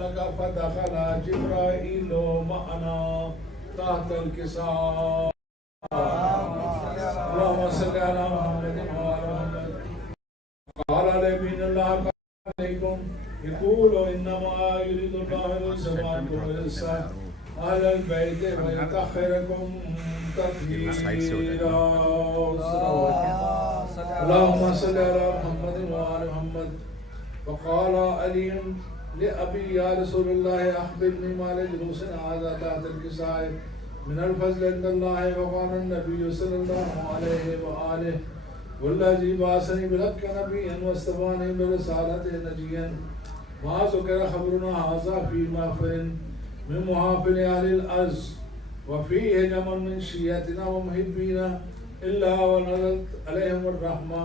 لك فدخل جبرائيل معنا تحت الكساء. اللهم صل على محمد وعلى محمد. قال لمن الله عليكم يقول إنما يريد الله ليذهب عنكم الرجس أهل البيت ويطهركم تطهيرا. اللهم صل على محمد وعلى محمد. وقال علي لأبي يا رسول الله أخبرني ما لجلوسنا هذا تحت الكساء من الفضل عند الله. وقال النبي صلى الله عليه وآله والذي بعثني بالحق نبيا واصطفاني برسالة نجيا ما ذكر خبرنا هذا في محفل من محافل أهل الأرض وفيه جمع من شيعتنا ومحبينا إلا ونزلت عليهم الرحمة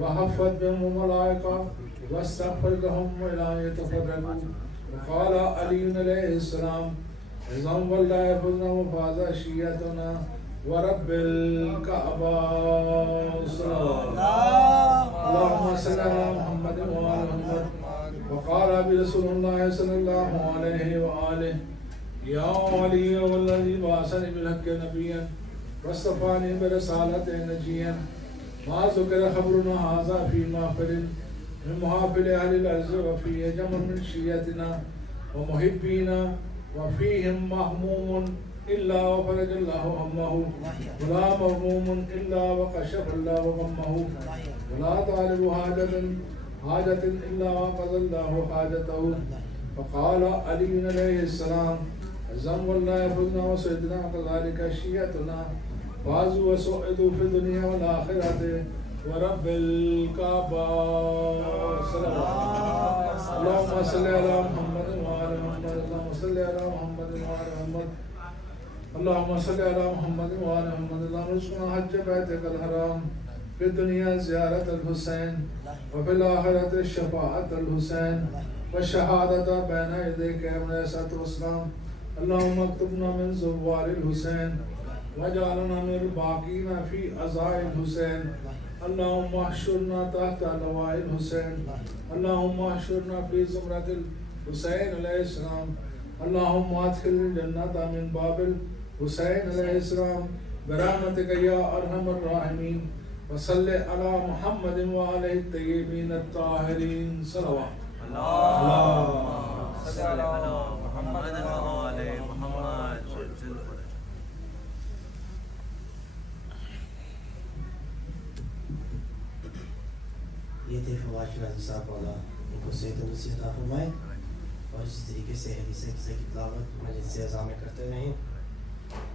وحفت بهم الملائكة واستغفرتهم إلى أن يتفرقوا. وقال علي عليه السلام عظام والله فزنا وفاز شيعتنا ورب الكعبة. اللهم صل على محمد وعلى محمد. وقال برسول الله صلى الله عليه وآله يا علي والذي بعثني بالحق نبيا واصطفاني برسالة نجيا ما ذكر خبرنا هذا في محفل من محافل أهل الأرض وفيه جمع من شيعتنا ومحبينا وفيهم مهموم إلا وفرج الله همه ولا مغموم إلا وكشف الله غمه ولا طالب حاجة إلا وقضى الله حاجته. فقال علي عليه السلام عظم والله فزنا وسعدنا كذلك شيعتنا فازوا وسعدوا في الدنيا والآخرة ورب الكعبة. اللهم صل على محمد وعلى محمد. اللهم صل على محمد وعلى محمد. اللهم صل على محمد وعلى محمد. اللهم ارزقنا حج بيتك الحرام في الدنيا زيارة الحسين وفي الآخرة شفاعة الحسين والشهادة بين يديك يا عليه الصلاة والسلام. اللهم اكتبنا من زوار الحسين واجعلنا من الباقين في عزاء الحسين. اللهم احشرنا تحت لواء الحسين. اللهم احشرنا في زمرة الحسين عليه السلام. اللهم ادخل الجنة من باب الحسين عليه السلام برحمتك يا أرحم الراحمين. وصل على محمد وعلى الطيبين الطاهرين صلوات. اللهم صل على محمد وعلى محمد. یہ تھے فواد شرازی صاحب والا، ان کو صحت و نصیحت عطا فرمائے اور اسی طریقے سے حدیث قصے کی تلاوت مجلس سے اعزاز میں کرتے رہیں.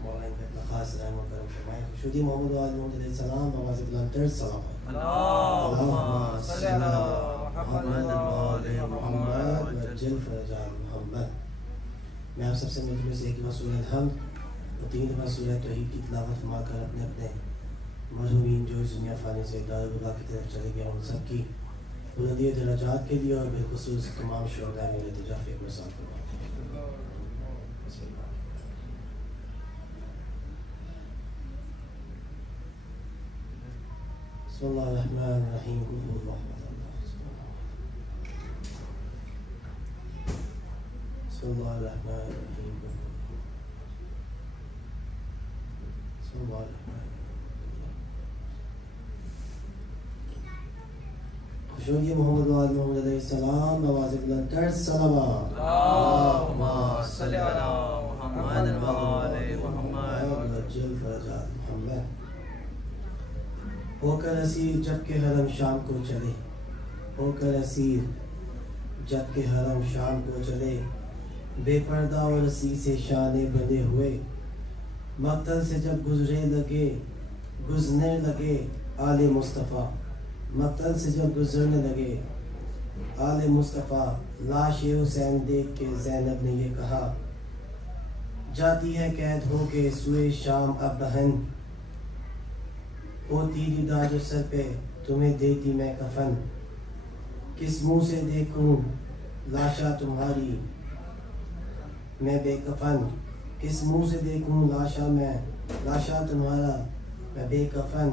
مولا ان پہ اپنا خاص رحم و کرم فرمائے. خشودی محمد و آل محمد علیہ السلام بواز بلندر سلام. اللہم صلی علی محمد و آل محمد وجل فرجال محمد. میں آپ سب سے مجمع سے ایک دفعہ سورہ الحمد اور 3 دفعہ سورہ توحید کی تلاوت فرما کر اپنے اپنے مرحومین جو اس دنیا فانی سے دارالبقا کی طرف چلے گئے ان سب کی بلندی درجات کے لیے اور بالخصوص تمام شہداء میرے تجافی کو ساتھ فرما. بسم اللہ الرحمن الرحیم. قل هو الله احد الله بسم اللہ الرحمن الرحیم. بسم اللہ الرحمن الرحیم. خشودی محمد و آل محمد علیہ السلام بواز بلندر صلوات. اللہم صل علی محمد و آل محمد وجل فرجات محمد. ہو کر اسیر جب کہ حرم شام کو چلے، ہو کر اسیر جب کہ حرم شام کو چلے، بے پردہ اور رسی سے شانے بندے ہوئے، مقتل سے جب گزرنے لگے آل مصطفیٰ، مقتل سے جب گزرنے لگے آل مصطفیٰ، لاش حسین دیکھ کے زینب نے یہ کہا، جاتی ہے قید ہو کے سوئے شام اب بہن، ہوتی دیدہ جو سر پہ تمہیں دیتی میں کفن، کس منہ سے دیکھوں لاشا تمہاری میں بے کفن، کس منہ سے دیکھوں لاشا تمہارا میں بے کفن،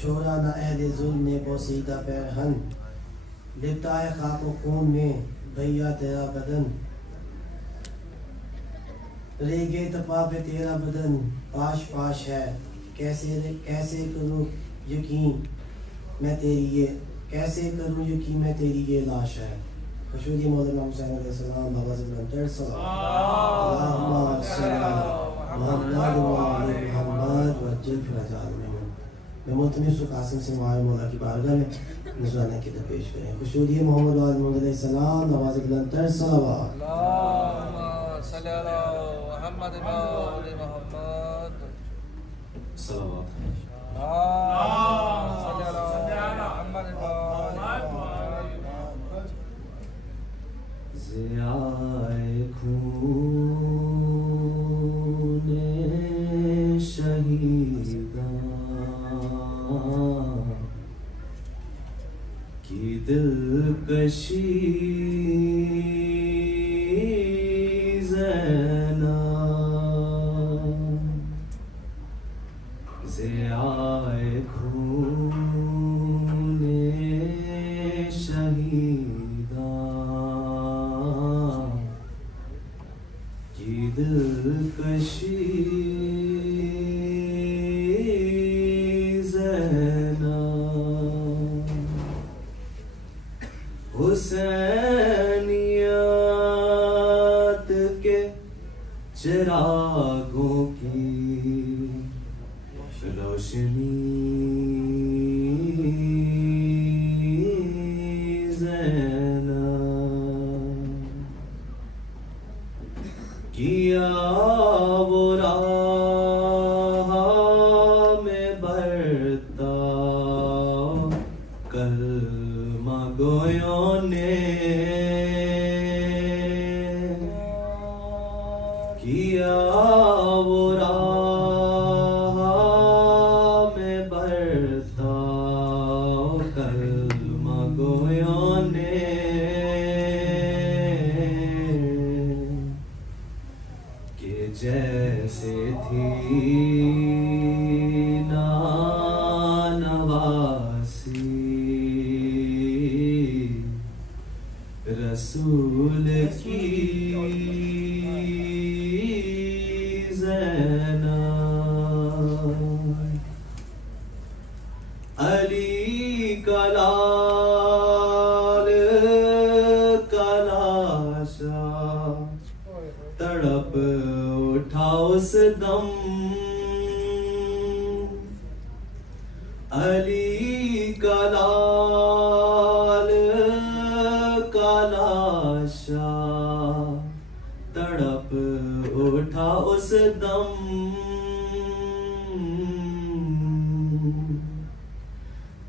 چھوڑا نہ اہل ظلم نے بوسیدہ پیرہن، لپٹا ہے خاک و خون میں بھیا تیرا بدن، ریگے تپا پہ تیرا بدن پاش پاش ہے، کیسے کروں یقین میں تیری یہ لاش ہے. خشودی مولانا حسین علیہ السلام آواز بلند اللہم صلی علی محمد و آل محمد وجل فرج عالمین. میں ملتمس قاسم سے معاویہ مولا کی بارگاہ میں نذرانہ کی پیش کریں. خشودی محمد و آل محمد علیہ السلام آواز بلند تر صلوات. اللہم صلی علی محمد و آل محمد صلوات. اللہم صلی علی محمد و آل محمد. ضیائے خون شہیداں کی دلکشی زینب، ضیائے خون شہیداں کی دلکشی زینب، حسینیت کے چراغوں کی روشنی زینب، کیا وہ راہ میں برتا کلمہ گویوں نے، کیا وہ راہ میں برتا کلمہ گویوں نے، کہ جیسے تھی نانواسی رسول کی زینب، علی کا لال کا لاشا تڑپ اٹھا اس دم، علی کا لال کا لاشا تڑپ اٹھا اس دم،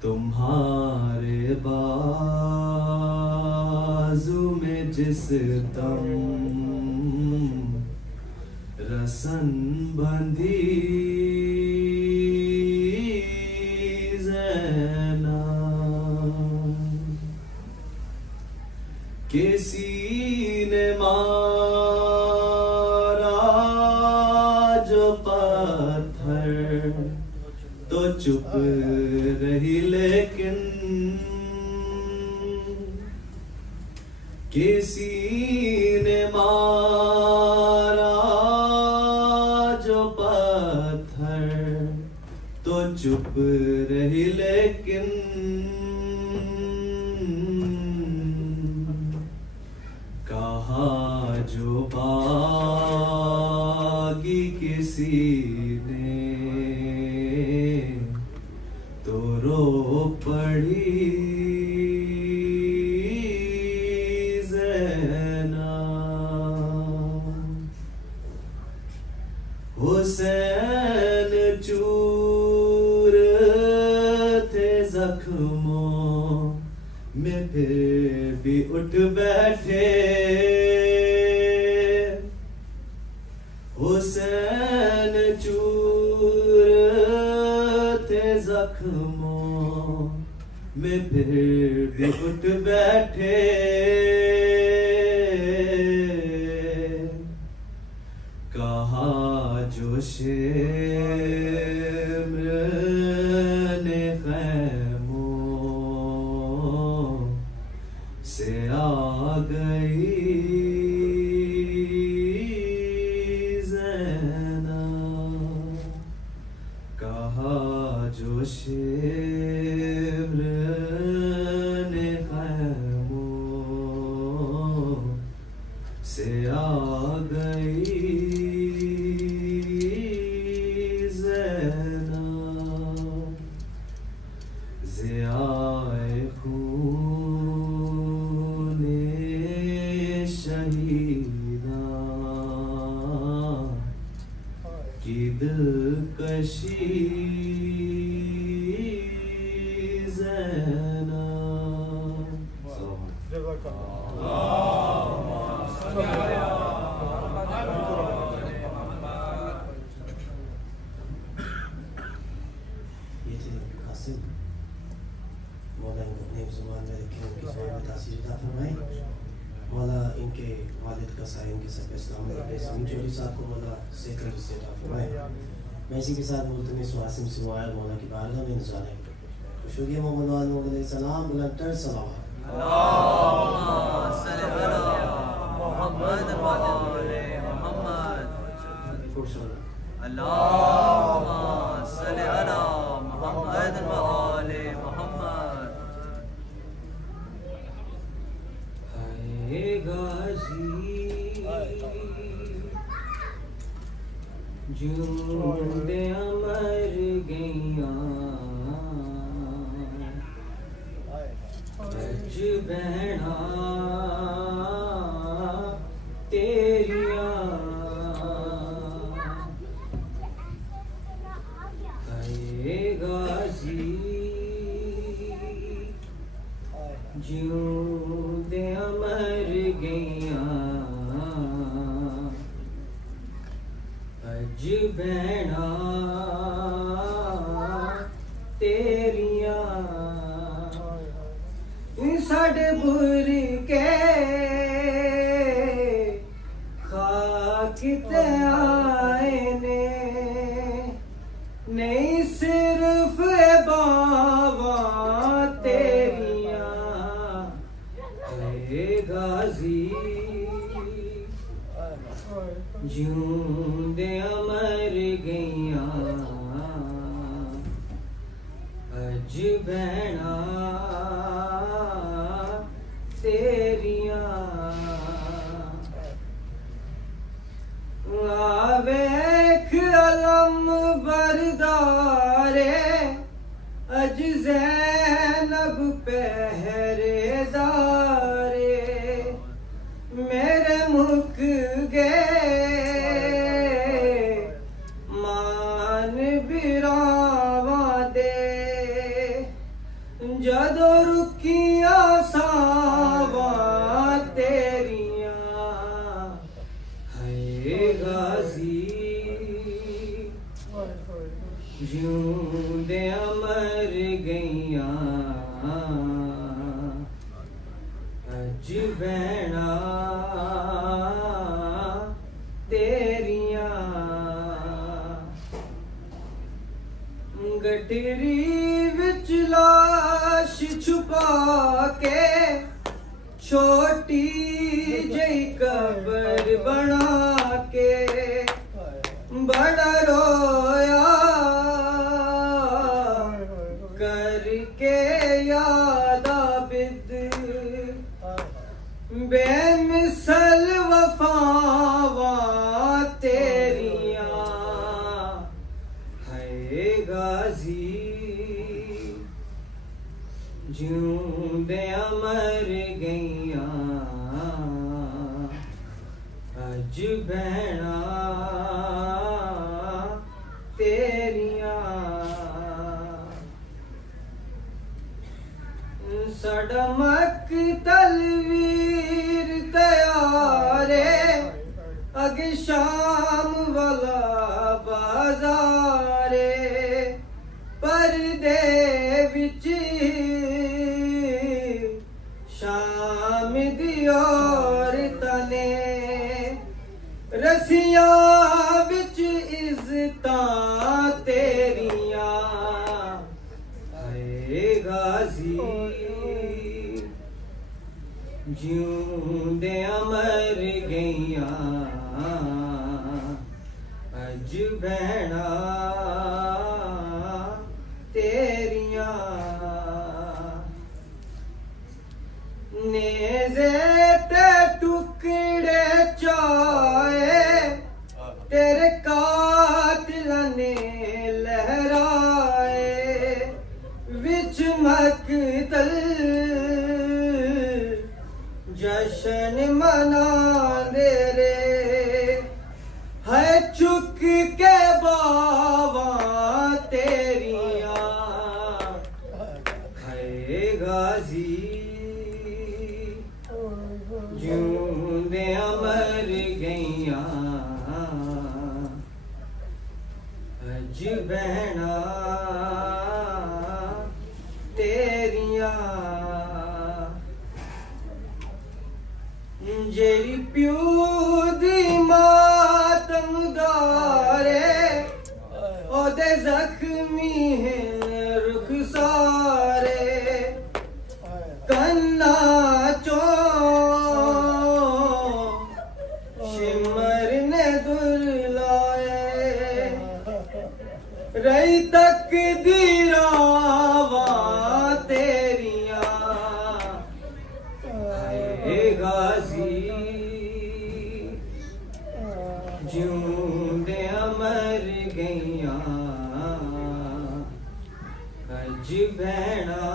تمہارے بازو میں جس دم رسن بندھی زینب، کسی نے مارا جو پتھر تو چپ رہی، لیکن کسی نے مارا جو پتھر تو چپ رہی، لیکن کہا جو باغی کسی نے تو رو پڑی زینب، حسین چور تھے زخموں میں پھر بھی اٹھ بیٹھے، حسین چور تھے زخموں میں پھر بھی اٹھ بیٹھے، کہا جو شمر نے خیموں سے آ گئی شہیداں کی دلکشی یہ تھے قاسم. مولا ان کو اپنی زبان میں رکھے، ان کی زبان میں تاثیر عطا فرمائے. مولا ان کے والد کا سایہ ان کے سر پہ سلامت رکھے. سمین چوری صاحب کو مولا صحت سے عطا فرمائے. میں اسی کے ساتھ ملتمس واسم سے معاہد مولا کی بارگاہ میں نظر ہے. شکریہ محمد علیہ السلام بلندتر صلوات. اللهم صل على محمد وعلى محمد. اللهم صل على محمد وعلى محمد. اے غازی جوندیاں مر گئیاں اج بہنا تیریاں اے غازی جوندیاں مر گئیاں اج بہنا تیریاں ساڈے بر کے خاک تے آئے نے نہیں صرف باواں تیریاں اے غازی جوندیاں مر گئیاں اج بہنا تیریاں ویکھ علم بردارے اج زینب پہرے دارے میرے مک گئے مان براواں دے جدو رکیاں ساواں تیریاں ہے غازی جوندیاں مر گئیاں اج بہنا تیریاں گٹری وچ لاش چھپا کے چھوٹی جئی قبر بنا کے بڑا رویا کر کے یاد عابد بے مثل وفاواں تیریاں ہے غازی جوندیاں مر گئیاں اج بہنا تیریاں ساڈا مقتل ویر تیارے اگ شام والا بازارے پردے وچ شام دی عورتاں نے رسیاں وچ عزتاں تیریاں اے غازی جوندیاں مر گئیاں اج بہنا تیریاں نیزے تے ٹکڑے چائے تیرے قاتلاں نے لہرائے وچ مقتل جشن منا ਜਿਉਂਦਿਆਂ ਮਰ ਗਈਆਂ ਅੱਜ ਭੈਣਾਂ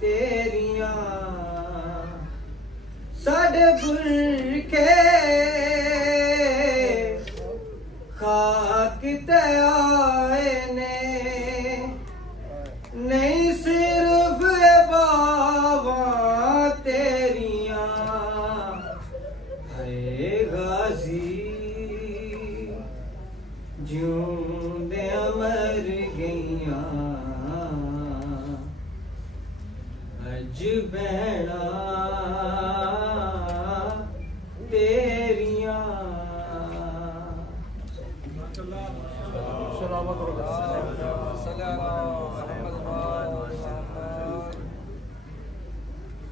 ਤੇਰੀਆਂ ਸਾਡੇ ਪੁਰਖੇ ਖਾਕ ਤੇ ਆਏ ਨੇ ਨਹੀਂ ਸਿਰਫ ਬਾਵਾਂ ਤੇਰੀਆਂ ਹਏ ਗਾਜ਼ੀ ਜਿਉਂਦਿਆਂ ਮਰ ਗਈਆਂ ਅੱਜ ਭੈਣਾਂ ਤੇਰੀਆਂ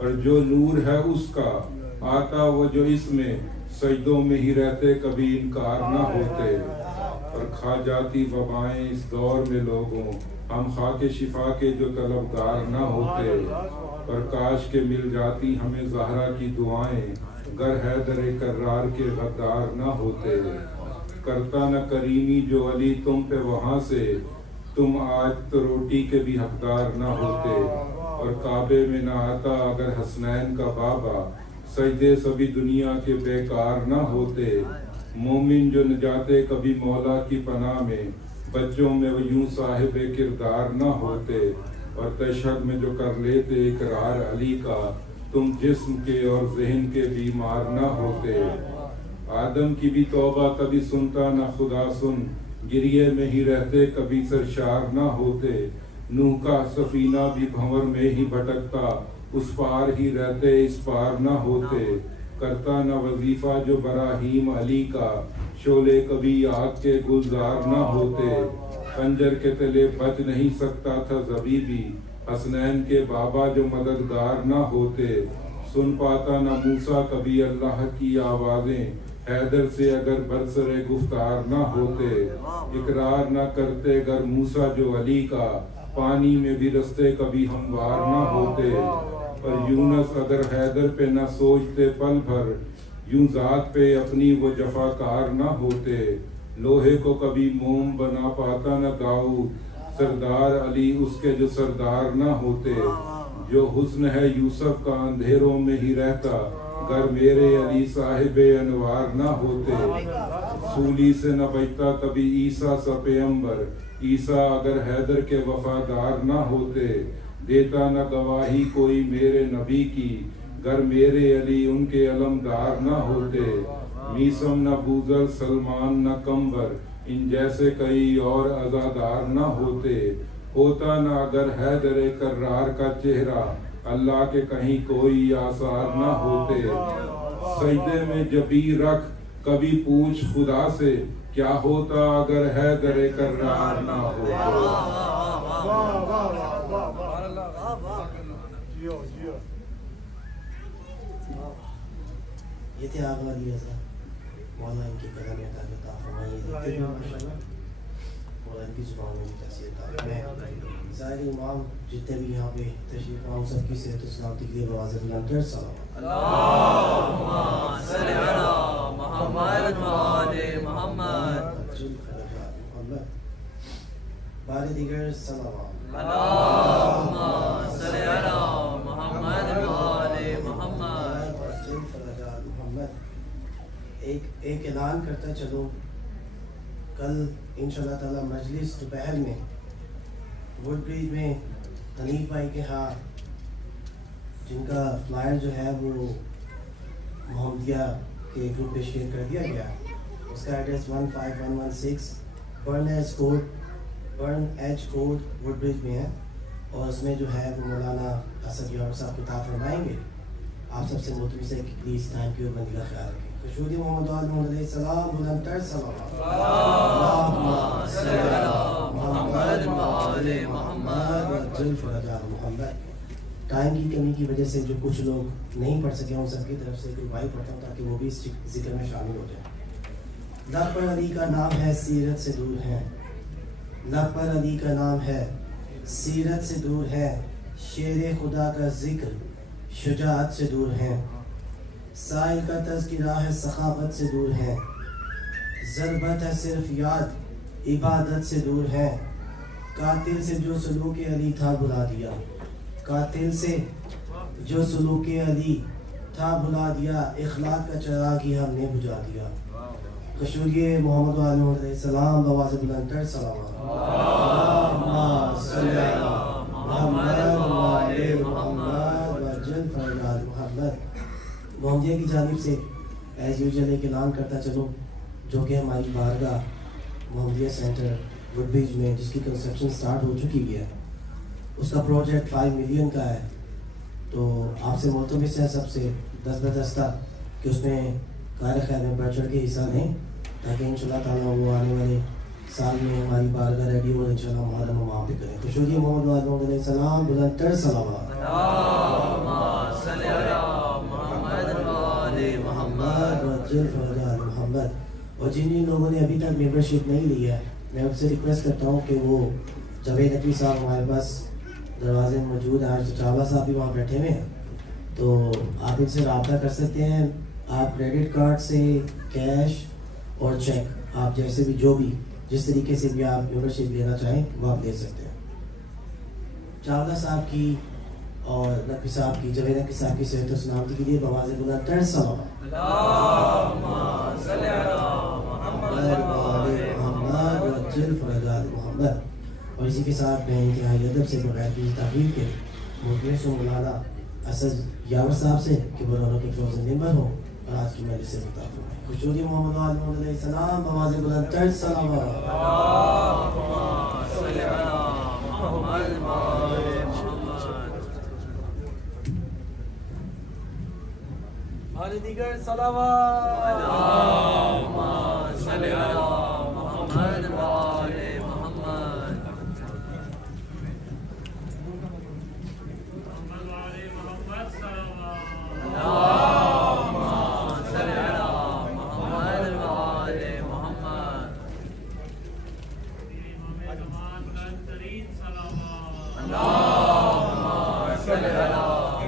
اور جو نور ہے اس کا آتا وہ جو اس میں سجدوں میں ہی رہتے کبھی انکار نہ ہوتے، اور کھا جاتی وبائیں اس دور میں لوگوں ہم خاک شفا کے جو طلبگار نہ ہوتے، اور کاش کے مل جاتی ہمیں زہرا کی دعائیں گر حیدر کرار کے غدار نہ ہوتے، کرتا نہ کریمی جو علی تم پہ وہاں سے تم آج تو روٹی کے بھی حقدار نہ ہوتے، اور کعبے میں نہ آتا اگر حسنین کا بابا سجدے سبھی دنیا کے بیکار نہ ہوتے، مومن جو نہ جاتے کبھی مولا کی پناہ میں بچوں میں وہ یوں صاحب کردار نہ ہوتے، اور تشہد میں جو کر لیتے اقرار علی کا تم جسم کے اور ذہن کے بیمار نہ ہوتے، آدم کی بھی توبہ کبھی سنتا نہ خدا سن گریے میں ہی رہتے کبھی سرشار نہ ہوتے، نوح کا سفینہ بھی بھنور میں ہی بھٹکتا اس پار ہی رہتے اس پار نہ ہوتے، کرتا نہ وظیفہ جو براہیم علی کا شعلے کبھی آگ کے گلزار نہ ہوتے، خنجر کے تلے بچ نہیں سکتا تھا زبیبی حسنین کے بابا جو مددگار نہ ہوتے، سن پاتا نہ موسیٰ کبھی اللہ کی آوازیں حیدر سے اگر برسرے گفتار نہ ہوتے، اقرار نہ کرتے گر موسیٰ جو علی کا پانی میں بھی رستے کبھی ہموار نہ ہوتے، اور یونس اگر حیدر پہ نہ سوچتے پل بھر یوں ذات پہ اپنی وہ جفاکار نہ ہوتے، لوہے کو کبھی موم بنا پاتا نہ داؤد سردار علی اس کے جو سردار نہ ہوتے، جو حسن ہے یوسف کا اندھیروں میں ہی رہتا گر میرے علی صاحب انوار نہ ہوتے، سولی سے نہ بچتا کبھی عیسیٰ سا پیغمبر عیسیٰ اگر حیدر کے وفادار نہ ہوتے، دیتا نہ گواہی کوئی میرے نبی کی گر میرے علی ان کے علمدار نہ ہوتے، میسم نہ بوزر سلمان نہ کمبر ان جیسے کئی اور عزادار نہ ہوتے، ہوتا نہ اگر حیدر کرار کا چہرہ اللہ کے کہیں کوئی آثار نہ ہوتے، سجدے میں جبی رکھ کبھی پوچھ خدا سے کیا ہوتا اگر حیدر کرار نہ ہوتے۔ یہ تھے آغا علی رضا، مولا ان کی قدم عطا فرمائیے، دیکھتے بھی ماشاءاللہ مولا ان کی زبان میں بھی تاثیر عطا فرمائے۔ ظاہر امام جتنے بھی یہاں پہ تشریف آؤں سب کی صحت و سلامتی کے لیے بواز بلند صلوات۔ اللہم صلی علی محمد و آل محمد، بار دیگر صلوات۔ اللہم صلی علی محمد و آل محمد۔ ایک اعلان کرتا چلو، کل انشاءاللہ تعالی مجلس دوپہر میں ووڈ بریج میں حنیف بھائی کے ہاں، جن کا فلائر جو ہے وہ محمدیہ کے گروپ پہ شیئر کر دیا گیا، اس کا ایڈریس 15116 برن ایج کوڈ ووڈ بریج میں ہے، اور اس میں جو ہے وہ مولانا اسد یار صاحب خطاب فرمائیں گے۔ آپ سب سے ملتمس ہے کہ پلیز ٹائم کی پابندی کا خیال رکھیں۔ خشودی محمد علیہ السلام بلند تر صلوات۔ اللہم صلی علی محمد و آل محمد۔ وعجل فرجہ محمد۔ ٹائم کی کمی کی وجہ سے جو کچھ لوگ نہیں پڑھ سکے ان سب کی طرف سے ایک ربائی پڑھتا ہوں تاکہ وہ بھی اس ذکر میں شامل ہو جائیں۔ لب پر علی کا نام ہے سیرت سے دور ہے، لب پر علی کا نام ہے سیرت سے دور ہے، شیر خدا کا ذکر شجاعت سے دور ہے، سائل کا تذکرہ ہے سخاوت سے دور ہے، ضربت ہے صرف یاد عبادت سے دور ہے، قاتل سے جو سلوک علی تھا بھلا دیا، قاتل سے جو سلوک علی تھا بھلا دیا، اخلاق کا چراغ ہی ہم نے بجھا دیا۔ قشوری محمد علیہ السلام بواز بلند تر صلوات۔ اللہم صلی علی محمد و آل محمد وعجل فرجہ محمد۔ محمدیہ کی جانب سے ایز یوزل ایک اعلان کرتا چلو، جو کہ ہماری بارگاہ محمدیہ سینٹر ووڈ بریج میں جس کی کنسٹرکشن سٹارٹ ہو چکی ہے، اس کا پروجیکٹ 5 ملین کا ہے، تو آپ سے ملتمس ہے سب سے دستبردستہ کہ اس میں قائد خیر میں بڑھ چڑھ کے حصہ لیں، تاکہ انشاءاللہ تعالیٰ وہ آنے والے سال میں ہماری بارگاہ ریڈی ہو اور انشاءاللہ محرم وہاں پہ کریں۔ خشودی محمد علیہ السلام بلند تر صلوات۔ اللہم صلی وعجل فرج آل محمد. اور جن جن لوگوں نے ابھی تک ممبرشپ نہیں لی ہے میں ان سے ریکویسٹ کرتا ہوں کہ وہ جاوید نقوی صاحب ہمارے پاس دروازے میں موجود ہیں. آج چاوا صاحب بھی وہاں بیٹھے ہوئے ہیں تو آپ ان سے رابطہ کر سکتے ہیں. آپ کریڈٹ کارڈ سے کیش اور چیک آپ جیسے بھی جو بھی جس طریقے سے بھی آپ ممبرشپ لینا چاہیں وہ آپ لے سکتے ہیں. چاولہ صاحب کی اور نقوی صاحب کی جاوید نقوی صاحب کی صحت و سلامتی کے لیے بواز بلند تر صلوات. اللهم صل على محمد وعجل فرج آل محمد. اور اسی کے ساتھ میں انتہائی ادب سے بغیر کسی تاخیر کے مخلص و مولانا اسد یاور صاحب سے کہ وہ رونق کے فروز ممبر ہوں اور آج کی مجلس سے خطاب فرمائیں. خوشنودی محمد علیہ السلام بواز بلند تر صلوات. اللهم صل على محمد وآل محمد. اور دیگر صلوات. اللهم صل على محمد وآل محمد. اللهم صل على محمد وآل محمد. اللهم صل على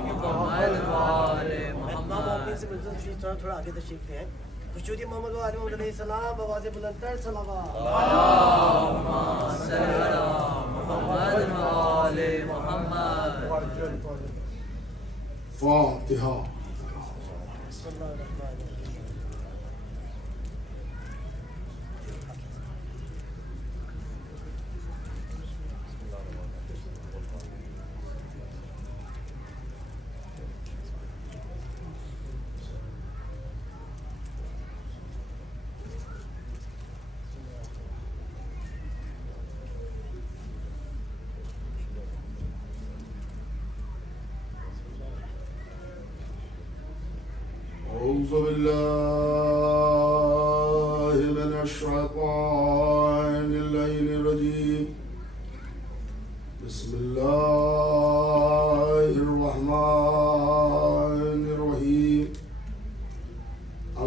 محمد وآل محمد. تھوڑا آگے تشریف لے آئیں. خوشنودی محمد علیہ السلام بواز بلند تر صلوات. اللهم صل على محمد وآل محمد. فاتحہ. بسم اللہ الرحمن الرحیم. أعوذ بالله من الشيطان اللعين الرجيم. بسم الله الرحمن الرحيم.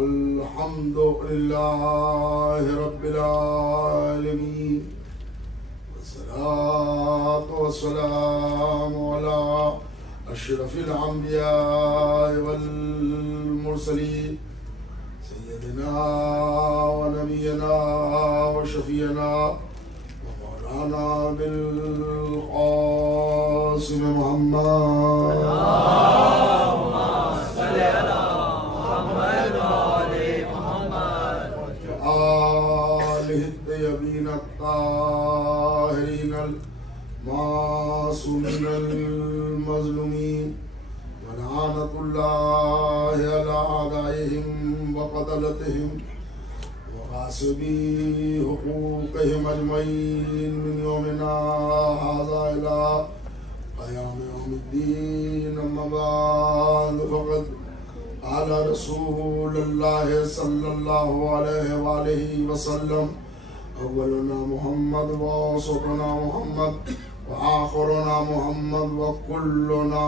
الحمد لله رب العالمين والصلاة والسلام على أشرف الأنبياء والمرسلين سيدنا ونبينا وشفينا ومولانا بالقاسم محمد. اللهم صل على محمد وآل محمد. وآله الطيبين الطاهرين المعصومين المظلومين. ولعنة الله على أعدائهم وقتلتهم وغاصبي حقوقهم أجمعين من يومنا هذا إلى قيام يوم الدين. أما بعد فقد قال رسول الله صلى الله عليه وآله وسلم أولنا محمد ووسطنا محمد وآخرنا محمد وكلنا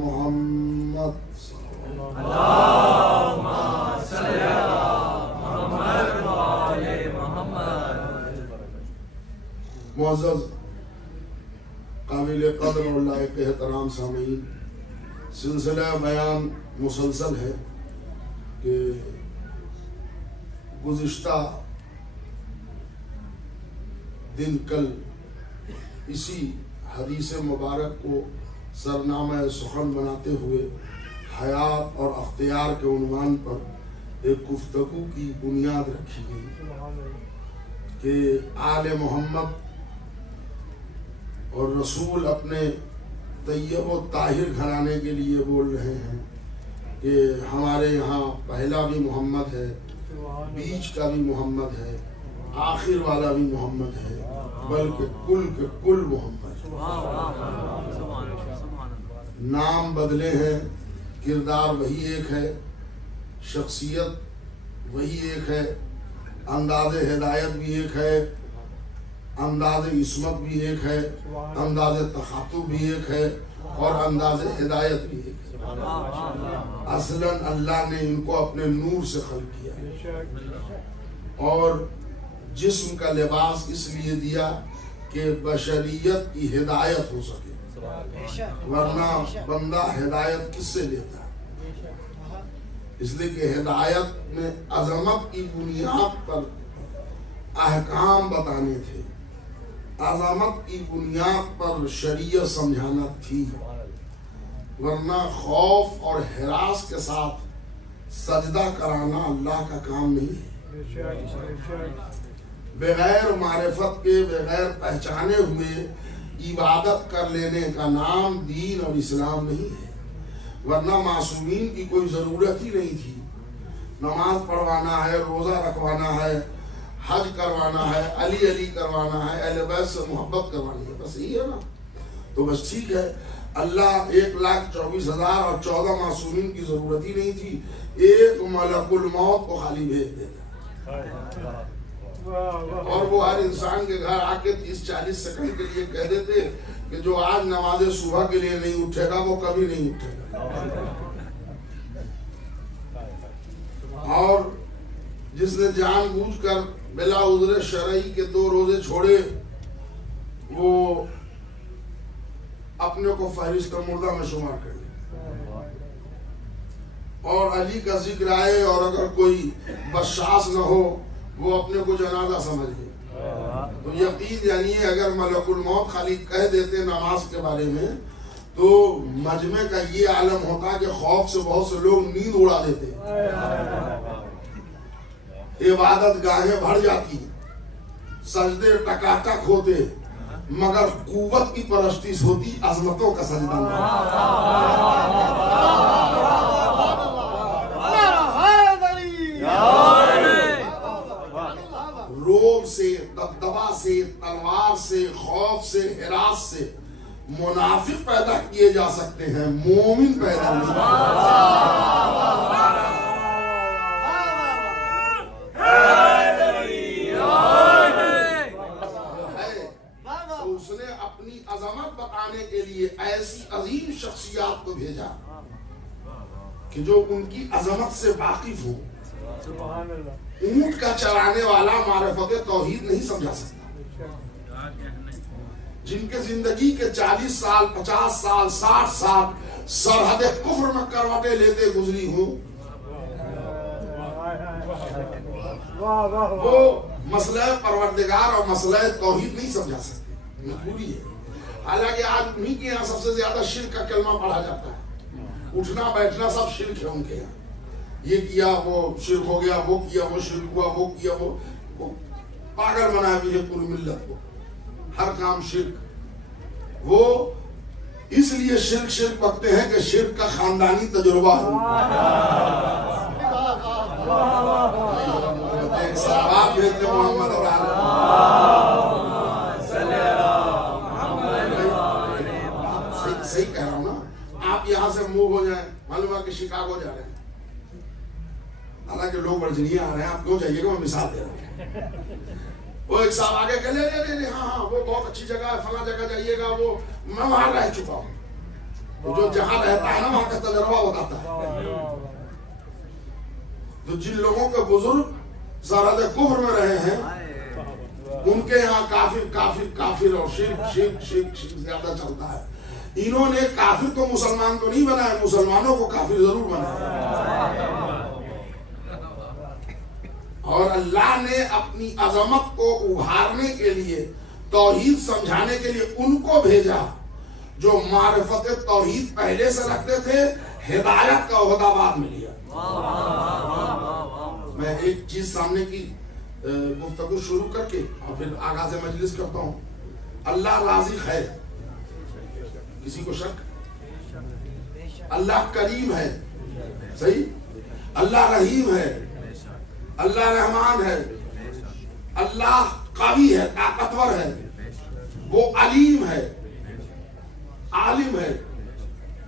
محمد. اللهم صل على محمد وآل محمد. معزز قابل قدر اور لائق احترام سامعین، سلسلہ بیان مسلسل ہے کہ گزشتہ دن کل اسی حدیث مبارک کو سرنامہ سخن بناتے ہوئے حیات اور اختیار کے عنوان پر ایک گفتگو کی بنیاد رکھی گئی کہ آل محمد اور رسول اپنے طیب و طاہر گھرانے کے لیے بول رہے ہیں کہ ہمارے یہاں پہلا بھی محمد ہے، بیچ کا بھی محمد ہے، آخر والا بھی محمد ہے، بلکہ کل کے کل محمد. نام بدلے ہیں، کردار وہی ایک ہے، شخصیت وہی ایک ہے، انداز ہدایت بھی ایک ہے، انداز عصمت بھی ایک ہے، انداز تخاطب بھی ایک ہے اور انداز ہدایت بھی ایک ہے. اصلاً اللہ نے ان کو اپنے نور سے خلق کیا اور جسم کا لباس اس لیے دیا کہ بشریت کی ہدایت ہو سکے، ورنہ بندہ ہدایت کس سے لیتا ہے؟ اس لیے کہ ہدایت میں عظمت کی بنیاد پر احکام بتانے تھے، عظمت کی بنیاد پر شریعت سمجھانا تھی، ورنہ خوف اور ہراس کے ساتھ سجدہ کرانا اللہ کا کام نہیں ہے۔ بغیر معرفت کے، بغیر پہچانے ہوئے عبادت کر لینے کا نام دین اور اسلام نہیں ہے، ورنہ معصومین کی کوئی ضرورت ہی نہیں تھی۔ نماز پڑھوانا ہے، روزہ رکھوانا ہے، حج کروانا ہے، علی علی کروانا ہے، اہل بیت سے محبت کروانی ہے، بس یہی ہے نا۔ تو بس ٹھیک ہے، اللہ 1,24,000 اور 14 معصومین کی ضرورت ہی نہیں تھی، ایک ملک الموت کو خالی بھیج دیتا اور وہ ہر انسان کے گھر آ کے 30-40 سیکنڈ کے لیے کہہ دیتے کہ جو آج نماز صبح کے لیے نہیں اٹھے گا وہ کبھی نہیں اٹھے گا۔ اور جس نے جان بوجھ کر بلا عذر شرعی کے 2 روزے چھوڑے، وہ اپنے کو فہرست مردہ میں شمار کر لے، اور علی کا ذکر آئے اور اگر کوئی بشاس نہ ہو وہ اپنے کو جنازہ سمجھ لے۔ تو یقین جانیے اگر ملک الموت خالی کہہ دیتے نماز کے بارے میں تو مجمع کا یہ عالم ہوتا کہ خوف سے بہت سے لوگ نیند اڑا دیتے، عبادت گاہیں بھر جاتی، سجدے ٹکاٹک ہوتے، مگر قوت کی پرستش ہوتی، عظمتوں کا سجدہ نہ۔ روب سے، دبدبا سے، تلوار سے، خوف سے، ہراس سے منافق پیدا کیے جا سکتے ہیں، مومن پیدا نہیں تو اس نے اپنی عظمت بتانے کے لیے ایسی عظیم شخصیات کو بھیجا کہ جو ان کی عظمت سے واقف ہو۔ اونٹ کا چرانے والا معرفت توحید نہیں سمجھا سکتا، جن کے زندگی کے 40 سال، 50 سال، 60 سال سرحد کفر میں کروٹیں لیتے گزری ہوں، وہ مسئلہ پروردگار اور مسئلہ توحید نہیں سمجھا سکتے، مجبوری ہے۔ حالانکہ آج انہیں کے یہاں سب سے زیادہ شرک کا کلمہ پڑھا جاتا ہے، اٹھنا بیٹھنا سب شرک ہے ان کے یہاں، یہ کیا وہ شرک ہو گیا، وہ کیا وہ شرک ہوا، وہ کیا وہ پاگل بنا بھی ہے پوری ملت کو، ہر کام شرک۔ وہ اس لیے شرک بکتے ہیں کہ شرک کا خاندانی تجربہ ہے۔ ایک صحابہ بھیجتے محمد اور صحیح کہہ رہا ہوں نا، آپ یہاں سے موو ہو جائیں، معلوم ہے کہ شکاگو جا رہے ہیں، حالانکہ لوگ ورجینیا آ رہے ہیں، آپ کیوں چاہیے گا، میں مثال دے رہا ہوں۔ وہ ایک صاحب آگے کہ لے ہاں وہ بہت اچھی جگہ ہے، فلاں جگہ جائیے گا، وہ میں وہاں رہ چکا ہوں۔ جو جہاں رہتا ہے نا وہاں کا تجربہ بتاتا ہے۔ تو جن لوگوں کے بزرگ سرحد کفر میں رہے ہیں ان کے یہاں کافر اور شرک زیادہ چلتا ہے۔ انہوں نے کافر کو مسلمان تو نہیں بنایا، مسلمانوں کو کافر ضرور بنایا۔ اور اللہ نے اپنی عظمت کو ابھارنے کے لیے، توحید سمجھانے کے لیے ان کو بھیجا جو معرفت توحید پہلے سے رکھتے تھے، ہدایت کا عہدہ بعد میں لیا۔ میں ایک چیز سامنے کی گفتگو شروع کر کے اور پھر آغاز مجلس کرتا ہوں۔ اللہ رازق ہے، کسی کو شک؟ اللہ کریم ہے، صحیح؟ اللہ رحیم ہے، اللہ رحمان ہے، اللہ قوی ہے، طاقتور ہے، وہ علیم ہے، عالم ہے،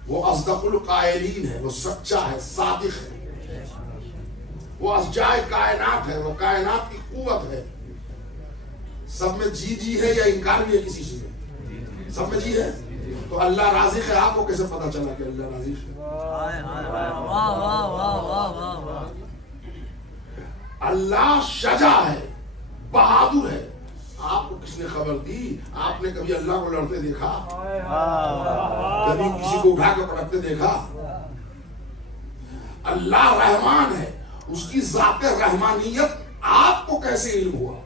وہ اصدق القائلین ہے، وہ سچا ہے، صادق ہے، وہ اشجائے کائنات ہے، وہ کائنات کی قوت ہے۔ سب میں جی ہے یا انکار بھی ہے کسی چیز میں؟ سب میں جی ہے، تو اللہ راضی ہے آپ کو کیسے پتا چلا کہ اللہ راضی ہے؟ اللہ شجاع ہے، بہادر ہے. آپ کو کس نے خبر دی؟ آپ نے کبھی اللہ کو لڑتے دیکھا؟ کبھی کسی کو اٹھا کے پٹکتے دیکھا؟ اللہ رحمان ہے، اس کی ذات رحمانیت آپ کو کیسے علم ہوا؟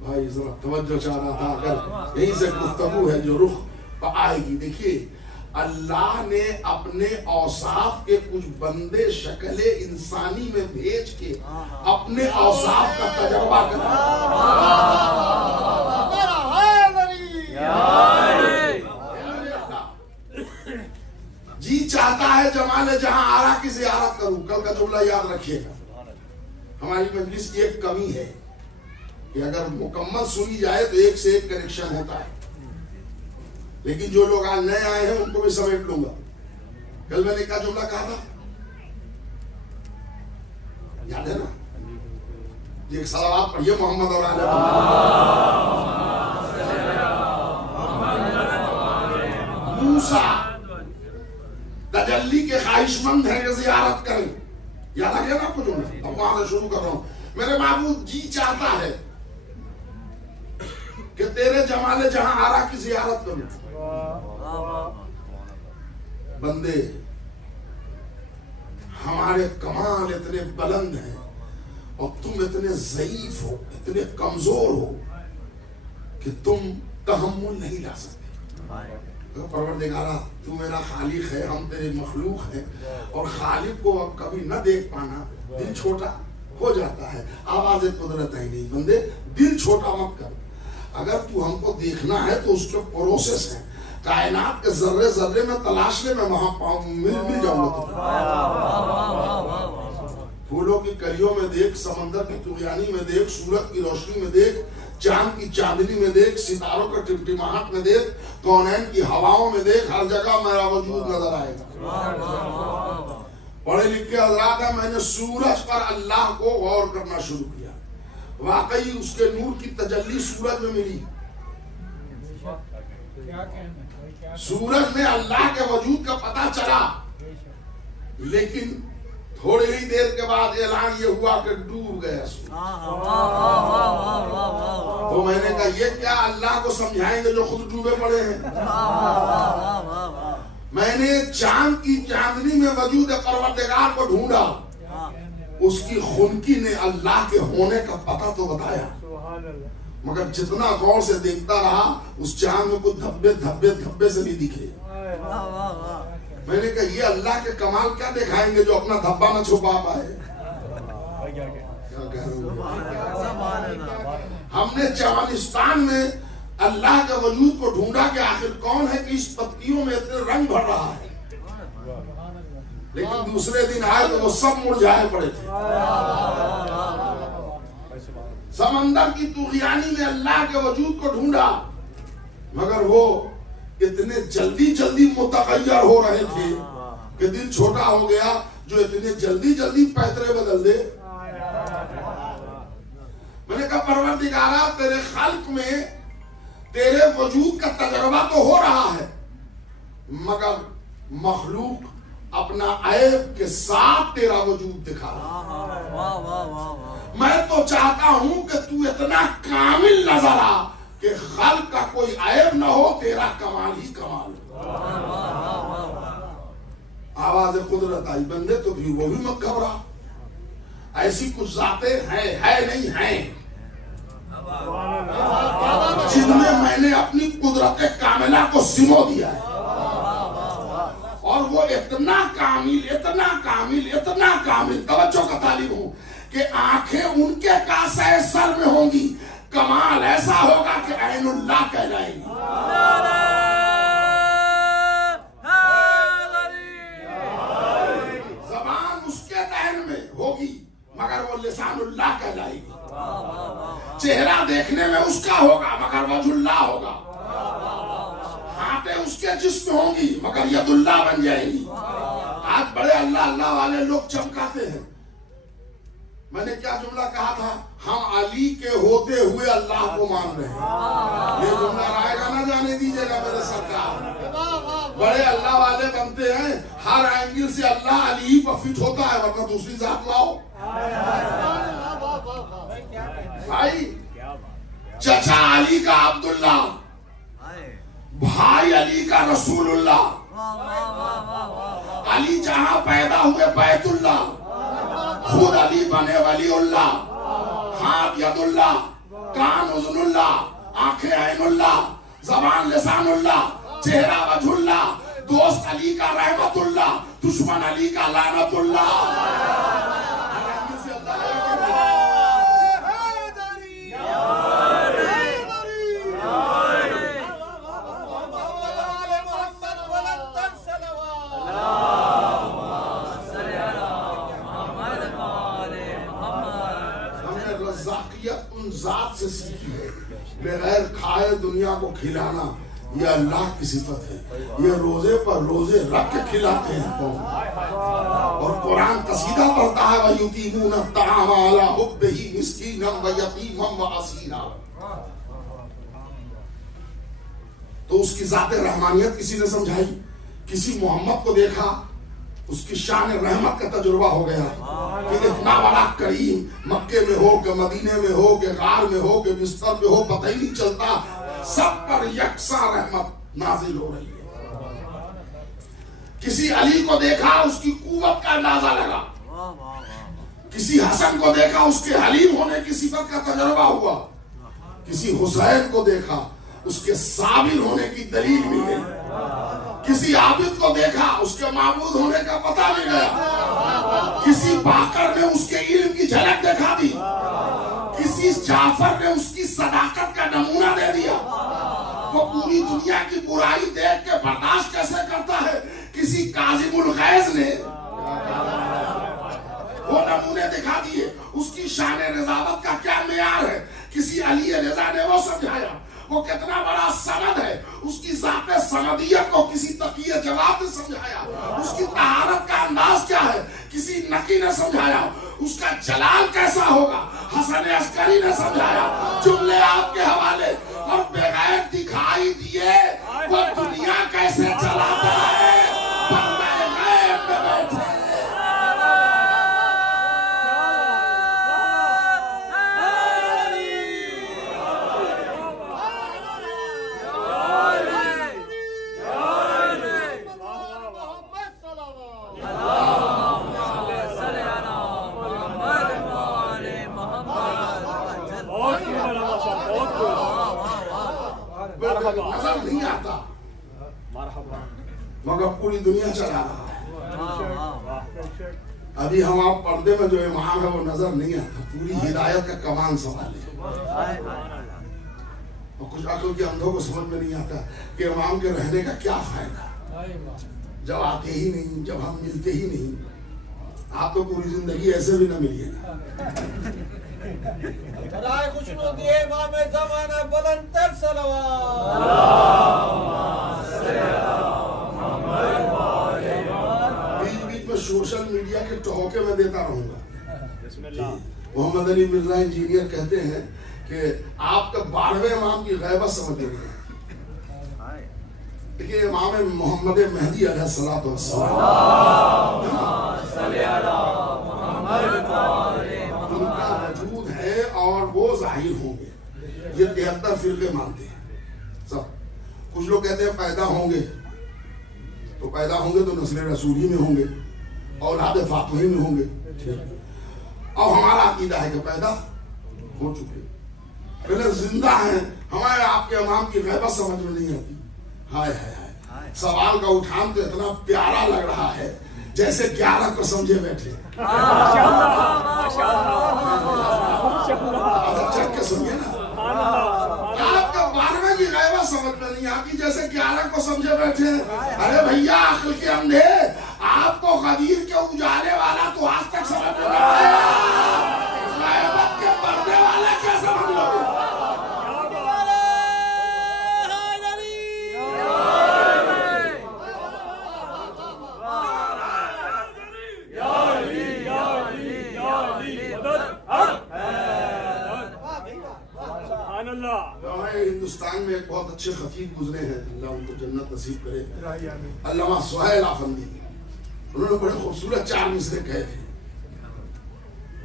بھائی ذرا توجہ چاہ رہا تھا، اگر یہی سے گفتگو ہے جو رخ پہ آئے گی. دیکھیے اللہ نے اپنے اوصاف کے کچھ بندے شکل انسانی میں بھیج کے اپنے اوصاف کا تجربہ کرا. جی چاہتا ہے جمال جہاں آرا کی زیارت کروں. کل کا جملہ یاد رکھیے گا. ہماری مجلس کی ایک کمی ہے کہ اگر مکمل سنی جائے تو ایک سے ایک کنیکشن ہوتا ہے، لیکن جو لوگ آج نئے آئے ہیں ان کو بھی سمیٹ لوں گا. کل میں نے کیا جملہ کہا تھا یاد ہے نا؟ ایک صلوات پڑھیے محمد اور آل محمد. موسیٰ تجلی کے خواہش مند ہیں کہ زیارت کریں. یاد آ گیا نا آپ کو جملہ؟ اب وہاں سے شروع کر رہا ہوں. میرے معبود جی چاہتا ہے کہ تیرے جمال جہاں آرا کی زیارت کروں. بندے ہمارے کمال اتنے بلند ہیں اور تم اتنے ضعیف ہو، اتنے کمزور ہو کہ تم تحمل نہیں لا سکتے. پروردگارا تو میرا خالق ہے، ہم تیرے مخلوق ہیں، اور خالق کو اب کبھی نہ دیکھ پانا دل چھوٹا ہو جاتا ہے. آواز قدرت ہے نہیں. بندے دل چھوٹا مت کر. اگر تو ہم کو دیکھنا ہے تو اس کے پروسیس ہیں. کائنات کے ذرے ذرے میں تلاش لے، میں وہاں مل جاؤں گا. پھولوں کی کلیوں میں دیکھ، سمندر کی طغیانی میں دیکھ، سورج کی روشنی میں دیکھ، چاند کی چاندنی میں دیکھ، ستاروں کے ٹمٹماہٹ میں دیکھ، کونین کی ہواؤں میں دیکھ، ہر جگہ میرا وجود نظر آئے گا. پڑھے لکھے حضرات ہیں، میں نے سورج پر اللہ کو غور کرنا شروع کیا. واقعی اس کے نور کی تجلی سورج میں ملی. سورج میں اللہ کے وجود کا پتہ چلا، لیکن تھوڑی ہی دیر کے بعد اعلان یہ ہوا کہ ڈوب گیا سورج. تو میں نے کہا یہ کیا اللہ کو سمجھائیں گے جو خود ڈوبے پڑے ہیں. میں نے چاند کی چاندنی میں وجود پروردگار کو ڈھونڈا. اس کی خنکی نے اللہ کے ہونے کا پتہ تو بتایا، مگر جتنا غور سے دیکھتا رہا اس چاند میں کچھ دھبے دھبے دھبے سے بھی دکھے. میں نے کہا یہ اللہ کے کمال کیا دکھائیں گے جو اپنا دھبا نہ چھپا پائے. ہم نے چوالستان میں اللہ کے وجود کو ڈھونڈا کہ آخر کون ہے کہ اس پتیوں میں اتنے رنگ بھر رہا ہے، لیکن دوسرے دن آئے تو وہ سب مرجھائے پڑے تھے. سمندر کی طغیانی میں اللہ کے وجود کو ڈھونڈا، مگر وہ اتنے جلدی جلدی متغیر ہو رہے تھے کہ دل چھوٹا ہو گیا جو اتنے جلدی جلدی پیترے بدل دے. میں نے کہا پروردگارا تیرے خلق میں تیرے وجود کا تجربہ تو ہو رہا ہے، مگر مخلوق اپنا عیب کے ساتھ تیرا وجود دکھا رہا ہے. میں تو چاہتا ہوں کہ تو اتنا کامل نظر آ کہ خلق کا کوئی عیب نہ ہو، تیرا کمال ہی کمال ہو. آواز قدرت آئی. بندے تو بھی وہ بھی مت گھبرا، ایسی کچھ ذاتیں ہیں، ہے نہیں ہیں، جن میں میں نے اپنی قدرت کاملہ کو سمو دیا ہے. اور وہ اتنا کامل اتنا کامل اتنا کامل، توجہ کا طالب ہوں، کہ آنکھیں ان کے کاسے سر میں ہوں گی، کمال ایسا ہوگا کہ عین اللہ کہلائیں گی. زبان اس کے دہن میں ہوگی مگر وہ لسان اللہ کہلائے گی. چہرہ دیکھنے میں اس کا ہوگا مگر وجہ اللہ ہوگا. ہاتھیں اس کے جسم ہوں گی مگر ید اللہ بن جائیں گی. آج بڑے اللہ اللہ والے لوگ چمکاتے ہیں، میں نے کیا جملہ کہا تھا؟ ہم علی کے ہوتے ہوئے اللہ کو مان رہے ہیں. یہ جملہ رائے گا نہ جانے دیجیے گا میرے سرکار. بڑے اللہ والے بنتے ہیں، ہر اینگل سے اللہ علی پر فٹ ہوتا ہے، ورنہ دوسری ذات لاؤ. بھائی چچا علی کا عبداللہ، بھائی علی کا رسول اللہ، علی جہاں پیدا ہوئے بیت اللہ، خود علی بنے ولی اللہ، ہاتھ ید اللہ، کان اذن اللہ، آنکھیں عین اللہ، زبان لسان اللہ، چہرہ وجہ اللہ، دوست علی کا رحمت اللہ، دشمن علی کا لعنت اللہ. ذات سے سیکھی ہے، بغیر کھائے دنیا کو کھلانا یہ اللہ کی صفت ہے. یہ روزے پر روزے رکھ کے کھلاتے ہیں قوم. اور قرآن قصیدہ پڑھتا ہے وَيُطِعِمُونَ الطَّعَامَ عَلَىٰ حُبِّهِ مِسْكِينًا وَيَتِیمًا وَأَسِیرًا. تو اس کی ذات رحمانیت کسی نے سمجھائی. کسی محمد کو دیکھا، اس کی شان رحمت کا تجربہ ہو گیا کہ اتنا بڑا کریم مکے میں ہو کہ مدینے میں ہو کہ غار میں ہو کہ بستر میں ہو، پتہ ہی نہیں چلتا، سب پر یکساں رحمت نازل ہو رہی ہے. کسی علی کو دیکھا، اس کی قوت کا اندازہ لگا. کسی حسن کو دیکھا، اس کے حلیم ہونے کی صفت کا تجربہ ہوا. کسی حسین کو دیکھا، اس کے صابر ہونے کی دلیل ملی. کسی عابد کو دیکھا، اس کے معبود ہونے کا پتہ مل گیا. کسی باقر نے اس کے علم کی جھلک دکھا دی. کسی جعفر نے اس کی صداقت کا نمونہ دے دیا. وہ پوری دنیا کی برائی دیکھ کے برداشت کیسے کرتا ہے. کسی کاظم الغیظ نے وہ نمونے دکھا دیے. اس کی شان رضاوت کا کیا معیار ہے. کسی علی رضا نے وہ سمجھایا وہ کتنا بڑا سند ہے. اس کی ذات سندیت کو کسی تقی جواب نے سمجھایا. اس کی طہارت کا انداز کیا ہے کسی نقی نے سمجھایا. اس کا جلال کیسا ہوگا حسن عسکری نے سمجھایا. جملے آپ کے حوالے. اور بغیر دکھائی دیے وہ دنیا کیسے چلاتا ہے. پردہ غیب میں بیٹھے نظر نہیں آتا مگر پوری دنیا چلا رہا ہے. ابھی ہم آپ پردے میں جو امام ہے وہ نظر نہیں آتا. پوری ہدایت کا کمان سنبھالے. اور کچھ عقل کے اندھوں کو سمجھ میں نہیں آتا کہ امام کے رہنے کا کیا فائدہ جب آتے ہی نہیں، جب ہم ملتے ہی نہیں. آپ تو پوری زندگی ایسے بھی نہ ملیے گا. خدائے خوشنودی امام زمانہ بلند تر صلوات. بیچ بیچ میں سوشل میڈیا کے ٹوکے میں دیتا رہوں گا. محمد علی مرزا انجینئر کہتے ہیں کہ آپ کا 12ویں امام کی غیبت سمجھ رہے ہیں. دیکھیے امام محمد مہدی علیہ الصلوۃ والسلام ان کا وجود ہے اور وہ ظاہر ہوں گے. یہ 73 فرقے مانتے ہیں سب. کچھ لوگ کہتے ہیں پیدا ہوں گے تو نسل رسولی میں ہوں گے، اولاد فاطمی میں ہوں گے. اور ہمارا عقیدہ ہے کہ پیدا ہو چکے، پہلے زندہ ہیں. ہمارے آپ کے امام کی غیبت سمجھ میں نہیں آتی. ہائے ہائے ہائے. سوال کا اٹھان تو اتنا پیارا لگ رہا ہے جیسے 11 کو سمجھے بیٹھے. چیک کے سنیے نا. آپ کا 12ویں کی غیبت سمجھ میں نہیں آتی جیسے 11 کو سمجھے بیٹھے. ارے بھیا عقل کے اندھے، آپ کو غدیر کے اجالے والا تو آج تک سمجھ میں نہیں آیا. غیبت کے پردے والے کیا سمجھ لو گے. نصیب کرے. علامہ سہیل آفندی انہوں نے بڑے خوبصورت 4 مصرے کہے تھے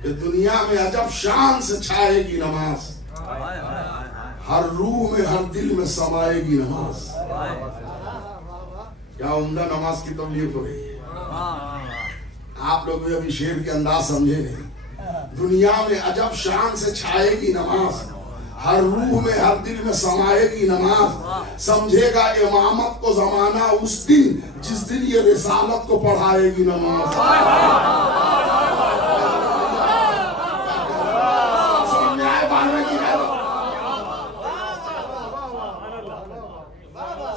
کہ دنیا میں عجب شان سے چھائے گی نماز, ہر روح میں ہر دل میں سمائے گی نماز. کیا عمدہ نماز کی تبلیغ ہو رہی ہے. آپ لوگ بھی ابھی شعر کے انداز سمجھے نہیں. دنیا میں عجب شان سے چھائے گی نماز, ہر روح میں ہر دل میں سمائے گی نماز. سمجھے گا امامت کو زمانہ اس دن جس دن یہ رسالت کو پڑھائے گی نماز.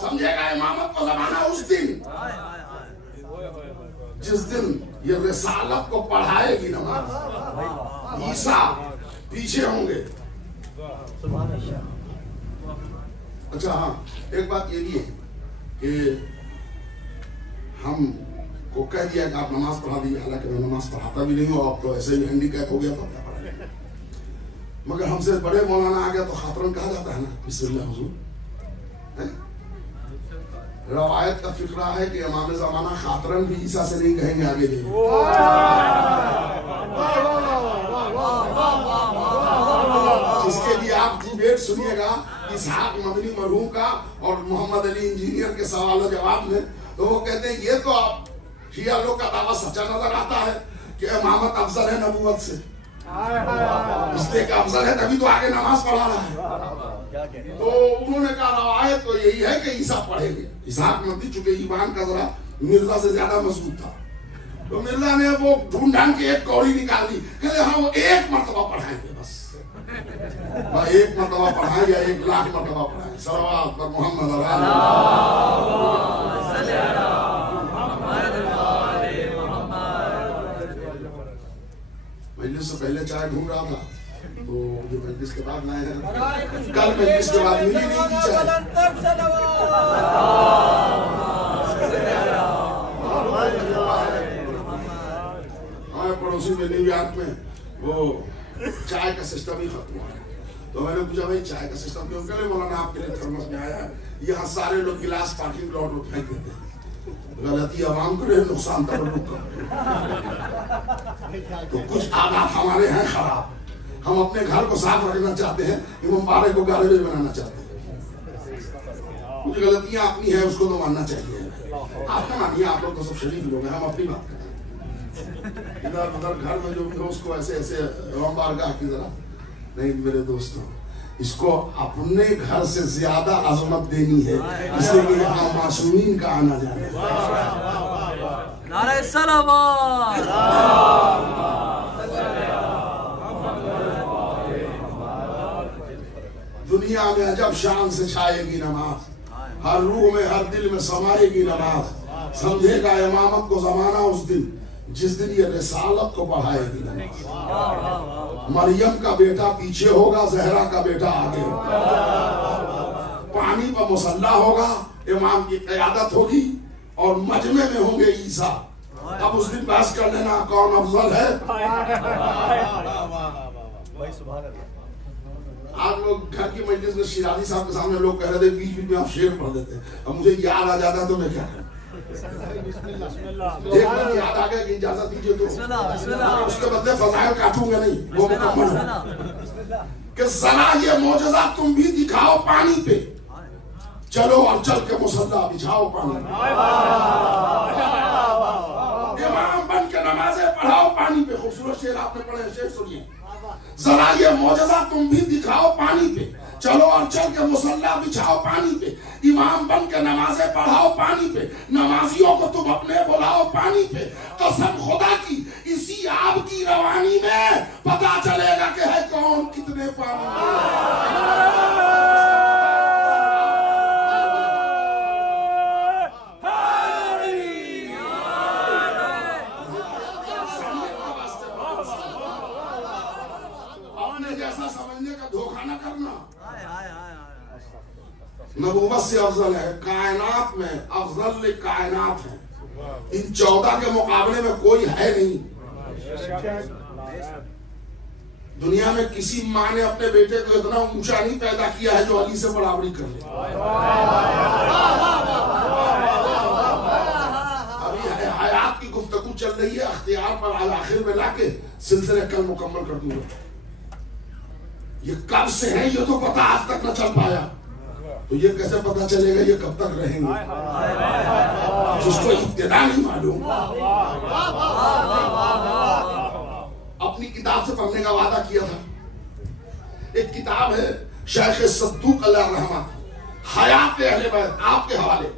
سمجھے گا امامت کو زمانہ اس دن جس دن یہ رسالت کو پڑھائے گی نماز. عیسیٰ پیچھے ہوں گے. اچھا ہاں, ایک بات یہ بھی ہے کہ ہم کو کہہ دیا کہ آپ نماز پڑھا دیجیے, حالانکہ میں نماز پڑھاتا بھی نہیں ہوں. آپ تو ایسے ہی ہینڈی کیپ ہو گیا تو کیا پڑھا لیں. مگر ہم سے بڑے مولانا آ گیا تو خاطرن کہا جاتا ہے نا, بسم اللہ حضور. روایت کا فقرہ ہے کہ امام زمانہ خاطرن بھی عیسیٰ سے نہیں کہیں گے آگے جائیں. جس کے لیے آپ ڈیبیٹ سنیے گا اسحاق مدنی مرحوم کا اور محمد علی انجینئر کے سوال و جواب میں, تو وہ کہتے ہیں یہ تو آپ شیعہ لوگ کا دعویٰ سچا نظر آتا ہے کہ امامت افضل ہے نبوت سے. اس لیے کہ افضل ہے تبھی تو آگے نماز پڑھا رہا ہے. تو انہوں نے کہا روایت تو یہی ہے کہ عیسیٰ پڑھیں گے. اسحاق مدنی چونکہ ایمان کا ذرا مرزا سے زیادہ مضبوط تھا, تو مرزا نے وہ ڈھونڈ ڈھانڈ کے ایک کوڑی نکال دی, کہتے ہاں وہ 1 مرتبہ پڑھائیں گے بس. 1 مرتبہ پڑھائیں یا 1,00,000 مرتبہ پڑھائیں. صلوات پر محمد مجلس سے پہلے چائے ڈھونڈ رہا تھا, تو جو مجلس کے بعد لائے ہیں, کل مجلس کے بعد ملی نہیں تھی چائے. ہمارے پڑوسی میں نیو یارک میں وہ چائے کا سسٹم ہی ختم ہوا ہے. تو میں نے پوچھا بھائی چائے کا سسٹم کیوں؟ کہ مولانا آپ کے لیے تھرمس میں آیا ہے, یہاں سارے لوگ گلاس پارکنگ لاٹ میں پھینک دیتے ہیں. غلطی عوام کو رہے, نقصان تبرک کا. تو کچھ عادات ہمارے ہیں خراب. ہم اپنے گھر کو صاف رکھنا چاہتے ہیں, امام بارے کو گاربیج بنانا چاہتے ہیں. کچھ غلطیاں اپنی ہیں, اس کو تو ماننا چاہیے. آپ کا مانیے, آپ لوگ تو سب شریف لوگ ہیں, ہم اپنی بات کریں. ادھر ادھر گھر میں جو بھی ہو اس کو ایسے ایسے امام بارگاہ کی ذرا نہیں. میرے دوستوں, اس کو اپنے گھر سے زیادہ عظمت دینی ہے, اس لیے کہ یہاں معصومین کا آنا جانا ہے. نعرہ سلامات. دنیا میں عجب شان سے چھائے گی نماز, ہر روح میں ہر دل میں سمائے گی نماز. سمجھے گا امامت کو زمانہ اس دن جس دن یہ رسالت کو بڑھائے گی نماز. مریم کا بیٹا پیچھے ہوگا, زہرا کا بیٹا آگے ہوگا. پانی پر مصلی ہوگا, امام کی قیادت ہوگی, اور مجمع میں ہوں گے عیسیٰ. اب اس دن بحث کر لینا کون افضل ہے. آپ لوگ گھر کی مجلس میں شیرازی صاحب کے سامنے لوگ کہہ رہے تھے بیچ بیچ میں آپ شعر پڑھ دیتے ہیں. اب مجھے یاد آ جاتا ہے تو میں کیا کروں. ایک بار یاد آ گیا کہ اجازت دیجیے تو اس کے بدلے فضائل کاٹوں گا نہیں, وہ مکمل ہے کہ ذرا یہ معجزہ تم بھی دکھاؤ پانی پہ, چلو اور چل کے مصلی بچھاؤ پانی پہ. امام بن کے نمازیں پڑھاؤ پانی پہ. خوبصورت شعر آپ نے پڑھے, شعر سنیے. ذرا یہ معجزہ تم بھی دکھاؤ پانی پہ, چلو اور چل کے مصلی بچھاؤ پانی پہ. امام بن کے نمازیں پڑھاؤ پانی پہ, نمازیوں کو تم اپنے بلاؤ پانی پہ. قسم خدا کی اسی آب کی روانی میں پتا چلے گا کہ ہے کون کتنے پانی پہ. نبوت سے افضل ہے, کائنات میں افضل کائنات ہے. ان 14 کے مقابلے میں کوئی ہے نہیں. دنیا میں کسی ماں نے اپنے بیٹے کو اتنا اونچا نہیں پیدا کیا ہے جو علی سے برابری کر لے. اختیار پر آخر میں لا کے سلسلے کل مکمل کر دوں گا. یہ کب سے ہے یہ تو پتہ آج تک نہ چل پایا, تو یہ کیسے پتہ چلے گا یہ کب تک رہیں گے جس کو ابتدا نہیں معلوم. اپنی کتاب سے پڑھنے کا وعدہ کیا تھا. ایک کتاب ہے شیخ صدوق علیہ الرحمہ حیات اہل بیت, آپ کے حوالے.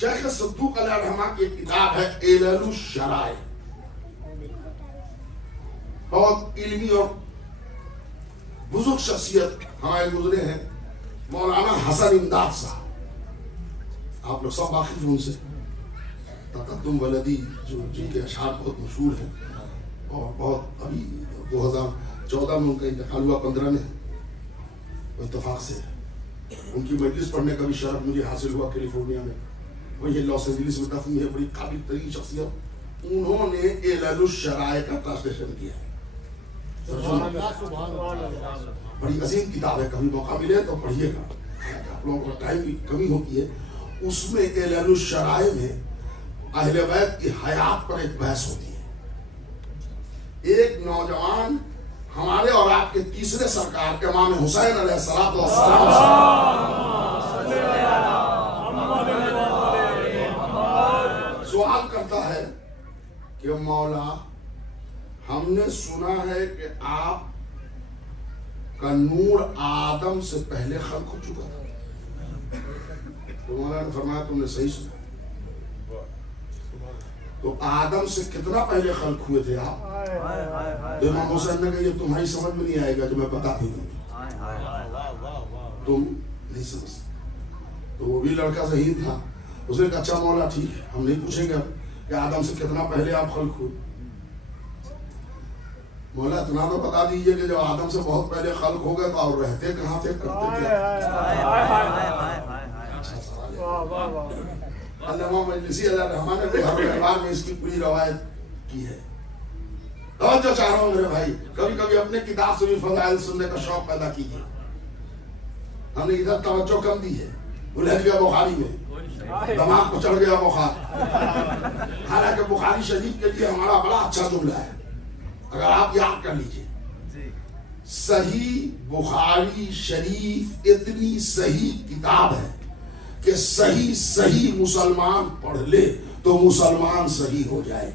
شیخ صدوق علیہ الرحمہ کی ایک کتاب ہے علل الشرائع, بہت علمی اور بزرگ شخصیت ہمارے گزرے ہیں, مولانا حسن امداد صاحب. آپ لوگ سب واقف ہیں ان سے. تقدم ولدی جو جن کے اشعار بہت مشہور ہیں, اور بہت ابھی 2014 میں ان کا انتقال ہوا, 15 میں, اتفاق سے ان کی مجلس پڑھنے کا بھی شرف مجھے حاصل ہوا کیلیفورنیا میں. وہی لاس اینجلس میں دفن ہے, بڑی قابل ترین شخصیت. انہوں نے علل الشرائع کا ٹرانسلیشن کیا ہے. بڑی عظیم کتاب ہے, کبھی موقع ملے تو پڑھیے گا. آپ لوگوں کو ٹائم کی کمی ہوتی ہے. اس میں علل الشرائع میں اہل بیت کی حیات پر ایک بحث ہوتی ہے. ایک نوجوان ہمارے اور آپ کے تیسرے سرکار امام حسین علیہ السلام سوال کرتا ہے کہ مولا ہم نے سنا ہے کہ آپ کا نور آدم سے پہلے خلق ہو چکا تھا. تو مولا نے فرمایا تم نے صحیح سنا. تو آدم سے کتنا پہلے خلق ہوئے تھے آپ؟ امام حسین نے کہا یہ تمہاری سمجھ میں نہیں آئے گا جو میں بتا دوں گا, تم نہیں سمجھ سکتے. تو وہ بھی لڑکا صحیح تھا. اس نے کہا اچھا مولا ٹھیک ہے, ہم نہیں پوچھیں گے کہ آدم سے کتنا پہلے آپ خلق ہوئے. مولا اتنا تو بتا دیجئے کہ جب آدم سے بہت پہلے خلق ہو گئے تو اور رہتے کہاں تھے, کرتے کیا؟ علامہ مجلسی علیہ الرحمہ نے بحر الانوار میں اس کی پوری روایت کی ہے. توجہ چاہ رہا ہوں میرے بھائی, کبھی کبھی اپنے کتاب سے بھی فضائل سننے کا شوق پیدا کیجیے. ہم نے ادھر توجہ کم دی ہے, الجھ گیا بخاری میں, دماغ کو چڑھ گیا بخار. حالانکہ بخاری شریف کے لیے ہمارا بڑا اچھا جملہ ہے, اگر آپ یاد کر لیجئے. صحیح بخاری شریف اتنی صحیح کتاب ہے کہ صحیح مسلمان پڑھ لے تو مسلمان صحیح ہو جائے.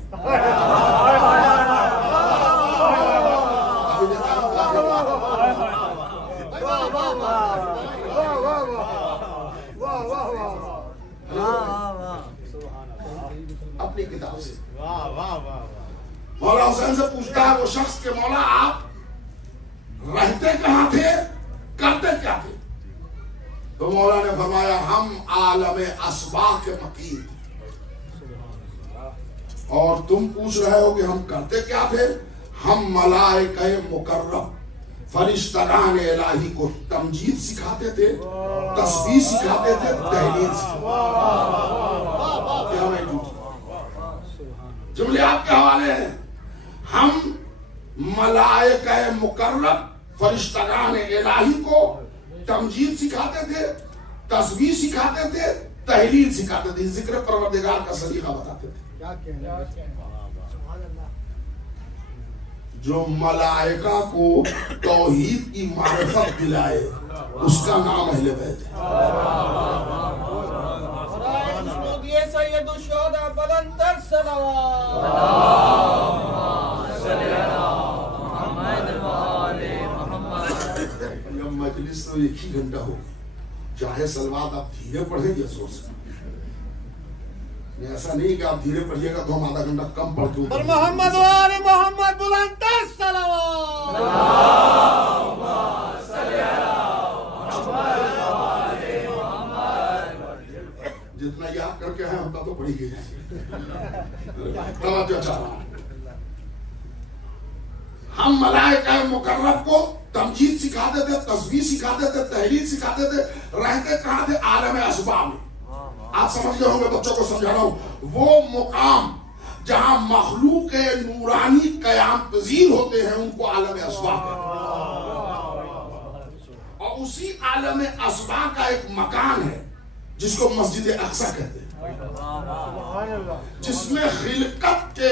اپنی کتاب سے مولا حسین سے پوچھتا ہے وہ شخص کہ مولا آپ رہتے کہاں تھے, کرتے کیا تھے؟ تو مولا نے فرمایا ہم عالم اسباح کے مقیم تھے. اور تم پوچھ رہے ہو کہ ہم کرتے کیا تھے؟ ہم ملائکہ مکرم فرشتگان الہی کو تمجید سکھاتے تھے, تسبیح سکھاتے تھے, تحلیل سکھاتے. جملے آپ کے حوالے ہیں. ہم ملائکہ مکرم فرشتگان الہی کو تمجید سکھاتے تھے, تسبیح سکھاتے تھے, تحلیل سکھاتے تھے, ذکر پروردگار کا سلیقہ بتاتے تھے. جو ملائکہ کو توحید کی معرفت دلائے اس کا نام اہل بیت ہے. سید الشہداء بلندتر صلوات. مجلس تو ایک ہی گھنٹہ ہو, چاہے سلوات آپ دھیرے پڑھیں یا زور سے. ایسا نہیں کہ آپ دھیرے پڑھیے گا تو ہم آدھا گھنٹہ کم پڑھتے ہیں. محمد وآل محمد بلندتر صلوات. جتنا یاد کر کے ہیں اتنا تو پڑھی گئی ہے. توجہ چاہ رہا ہوں. ہم ملائکہ مکرم کو تمجید سکھاتے تھے, تسبیح سکھاتے تھے, تحلیل سکھاتے تھے. رہتے کہاں تھے؟ عالم اسباح میں. آپ سمجھ گئے ہوں گے, بچوں کو سمجھا رہا ہوں. وہ مقام جہاں مخلوق نورانی قیام پذیر ہوتے ہیں ان کو عالم اسباح کہتے ہیں. اور اسی عالم اسباح کا ایک مکان ہے جس کو مسجد اقصی کہتے ہیں, جس میں خلقت کے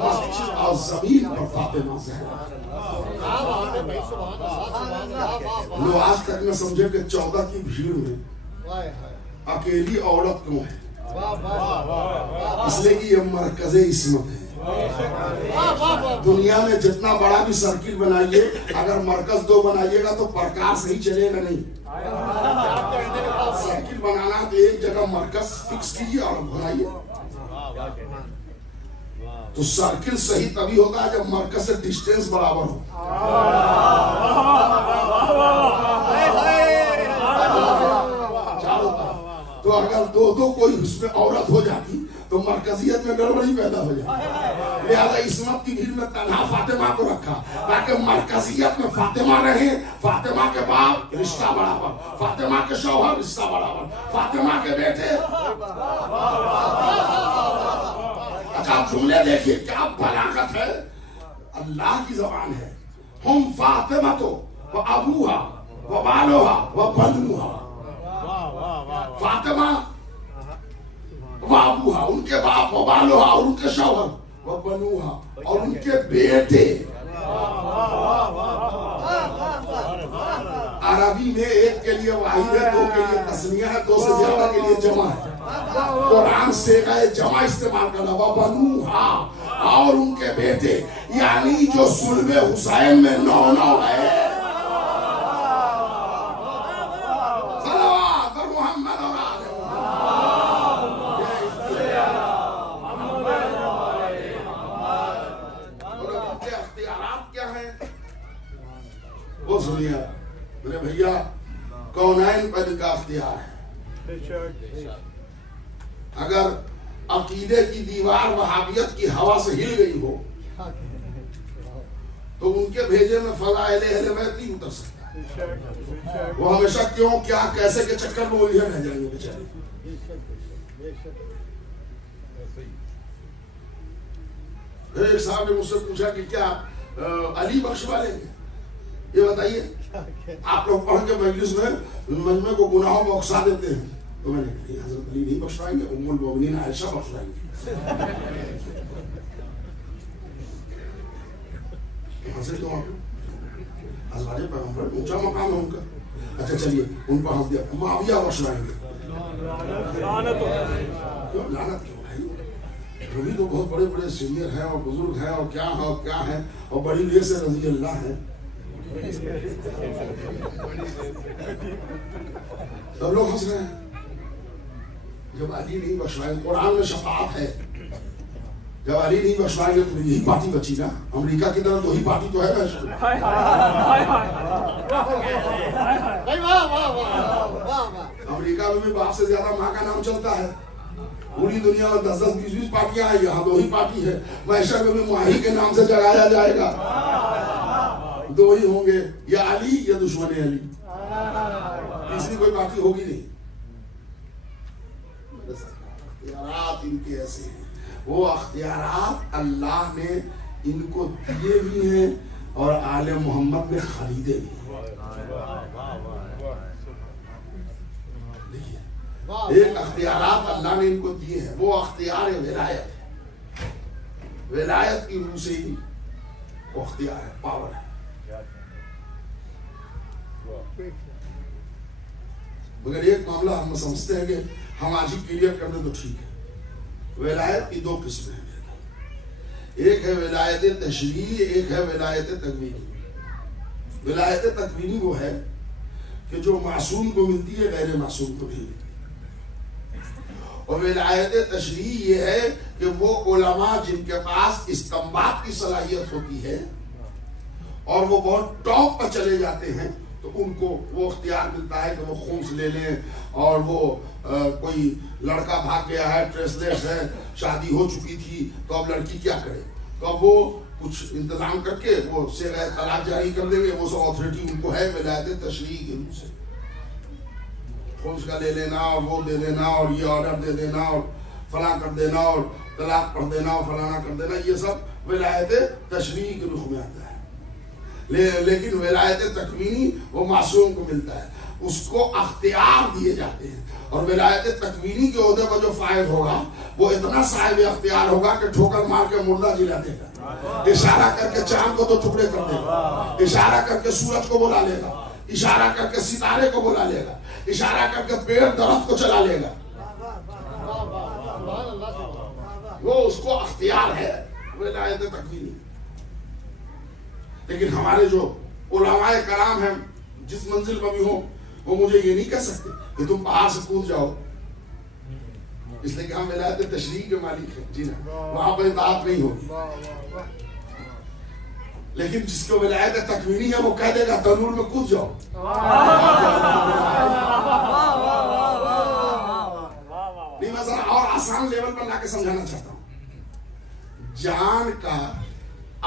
مسجد اور زمین پر فاطمہ زہرا. لوگ آج تک نہ سمجھے کہ 14 کی بھیڑ میں اکیلی عورت کیوں ہے. اس لیے کہ یہ مرکز عصمت ہے. دنیا میں جتنا بڑا بھی سرکل بنائیے, اگر مرکز 2 بنائیے گا تو پرکار صحیح چلے گا نہیں. سرکل بنانا تو ایک جگہ مرکز فکس کیجیے اور بنائیے. تو سرکل صحیح تبھی ہوگا جب مرکز سے ڈسٹینس برابر ہو. تو اگر 2 کوئی اس میں عورت ہو جاتی تو مرکزیت میں گڑبڑی پیدا ہو جاتی. لہذا عصمت کی بھیڑ میں تنہا فاطمہ کو رکھا تاکہ مرکزیت میں فاطمہ رہے. فاطمہ کے باپ رشتہ برابر, فاطمہ کے شوہر رشتہ برابر, فاطمہ کے بیٹے. اچھا آپ جملے دیکھیے کیا بلاغت ہے. اللہ کی زبان ہے. ہم فاطمہ تو و ابوہا و بالوہا و بنوہا. فاطمہ و ابوہا ان کے باپ, و بالوہا اور ان کے شوہر, و بنوہا اور ان کے بیٹے. عربی میں ایک کے لیے واحد ہے, 2 کے لیے تسنیہ ہے, 2 سے زیادہ کے لیے جمع ہے. قرآن سے گئے جمع استعمال کرنا, و بنوہا اور ان کے بیٹے, یعنی جو صلب حسین میں 9 ہے. صلوات پر محمد اور آل محمد. اور ان کے اختیارات کیا ہیں وہ سنیے میرے بھیا. کونین پر ان کا اختیار ہے. اگر عقیدے کی دیوار وہابیت کی ہوا سے ہل گئی ہو تو ان کے بھیجے میں فضائل اہل بیت نہیں اتر سکتا. وہ ہمیشہ کیوں کیا کیسے کے چکر میں الجھے رہ جائیں گے بیچارے. ایک صاحب نے مجھ سے پوچھا کہ کیا علی بخش والے ہیں, یہ بتائیے آپ لوگ پڑھ کے مجلس میں مجمع کو گناہوں میں اکسا دیتے ہیں. تو میں نے کہا حضرت علی نہیں بخشوائیں گے, ام المومنین عائشہ بخشوائیں گے. ہنسے کیوں آپ ازواج پیغمبر اونچا مقام ہے ان کا. اچھا چلیے ان پر ہنس دیا, معاویہ بخشوائیں گے. کیوں لعنت کیوں بھائی؟ ربی تو بہت بڑے بڑے سینئر ہیں اور بزرگ ہیں اور کیا ہیں اور بڑی لیے سے رضی اللہ ہے. سب لوگ ہنس رہے ہیں. جب علی نہیں بخشوائیں گے, قرآن میں شفاعت ہے, جب علی نہیں بخشوائیں گے تو یہی پارٹی بچی نا. امریکہ کی طرف وہی پارٹی تو ہے نا. امریکہ میں بھی باپ سے زیادہ ماں کا نام چلتا ہے. پوری دنیا میں 10-20 پارٹیاں ہیں, یہاں 2 ہی پارٹی ہے. محشر میں بھی ماہی کے نام سے جگایا جائے گا. 2 ہی ہوں گے, یا علی یا دشمن علی. تیسری کوئی پارٹی ہوگی نہیں. اختیارات ان کے ایسے ہیں. وہ اختیارات اللہ نے ان کو دیے بھی ہیں اور آل محمد نے خریدے بھی ہیں. دیکھیے ایک اختیارات اللہ نے ان کو دیے ہیں, وہ اختیار ولایت ہے. ولایت کی روح سے ہی وہ اختیار ہے, پاور ہے. مگر ایک معاملہ ہم سمجھتے ہیں کہ ہم آج ہی کلیئر کر دیں تو ٹھیک ہے. ولایت کی 2 قسمیں ہیں. ایک ہے ولایت تشریعی, ایک ہے ولایت تکوینی. ولایت تکوینی وہ ہے کہ جو معصوم کو ملتی ہے غیر معصوم کو نہیں ملتی. اور ولایت تشریعی یہ ہے کہ وہ علماء جن کے پاس استنباط کی صلاحیت ہوتی ہے اور وہ بہت ٹاپ پر چلے جاتے ہیں تو ان کو وہ اختیار ملتا ہے کہ وہ خمس لے لیں. اور وہ کوئی لڑکا بھاگ گیا ہے, ٹریسلیس ہے, شادی ہو چکی تھی, تو اب لڑکی کیا کرے, تو اب وہ کچھ انتظام کر کے وہ صیغہ طلاق جاری کر دیں گے. وہ سب اتھارٹی ان کو ہے ولایت تشریعی کے روپ سے. خمس کا لے لینا اور وہ دے دینا اور یہ آرڈر دے دینا اور فلاں کر دینا اور طلاق پڑھ دینا اور فلانا کر دینا, یہ سب ولایت تشریعی کے رخ میں آتا ہے. لیکن ولایت تکوینی وہ معصوم کو ملتا ہے. اس کو اختیار دیے جاتے ہیں. اور ولایت تکوینی کے عہدے پر جو فائز ہوگا وہ اتنا صاحب اختیار ہوگا کہ ٹھوکر مار کے مردہ جلا دے گا، اشارہ کر کے چاند کو تو ٹکڑے کر دے گا، اشارہ کر کے سورج کو بلا لے گا، اشارہ کر کے ستارے کو بلا لے گا، اشارہ کر کے پیڑ درخت کو چلا لے گا. وہ اس کو اختیار ہے ولایت تکوینی. لیکن ہمارے جو علماء کرام ہیں جس منزل پر بھی ہوں وہ مجھے یہ نہیں کہہ سکتے کہ تم پہاڑ سے کود جاؤ، اس لیے کہ ہم ولایت تشریع کے مالک ہیں. جی نا، وہاں پر اطاعت نہیں ہوگی. لیکن جس کو ولایت تکوینی ہے وہ کہہ دے گا تنور میں کود جاؤ. نہیں، میں ذرا اور آسان لیول پر لا کے سمجھانا چاہتا ہوں. جان کا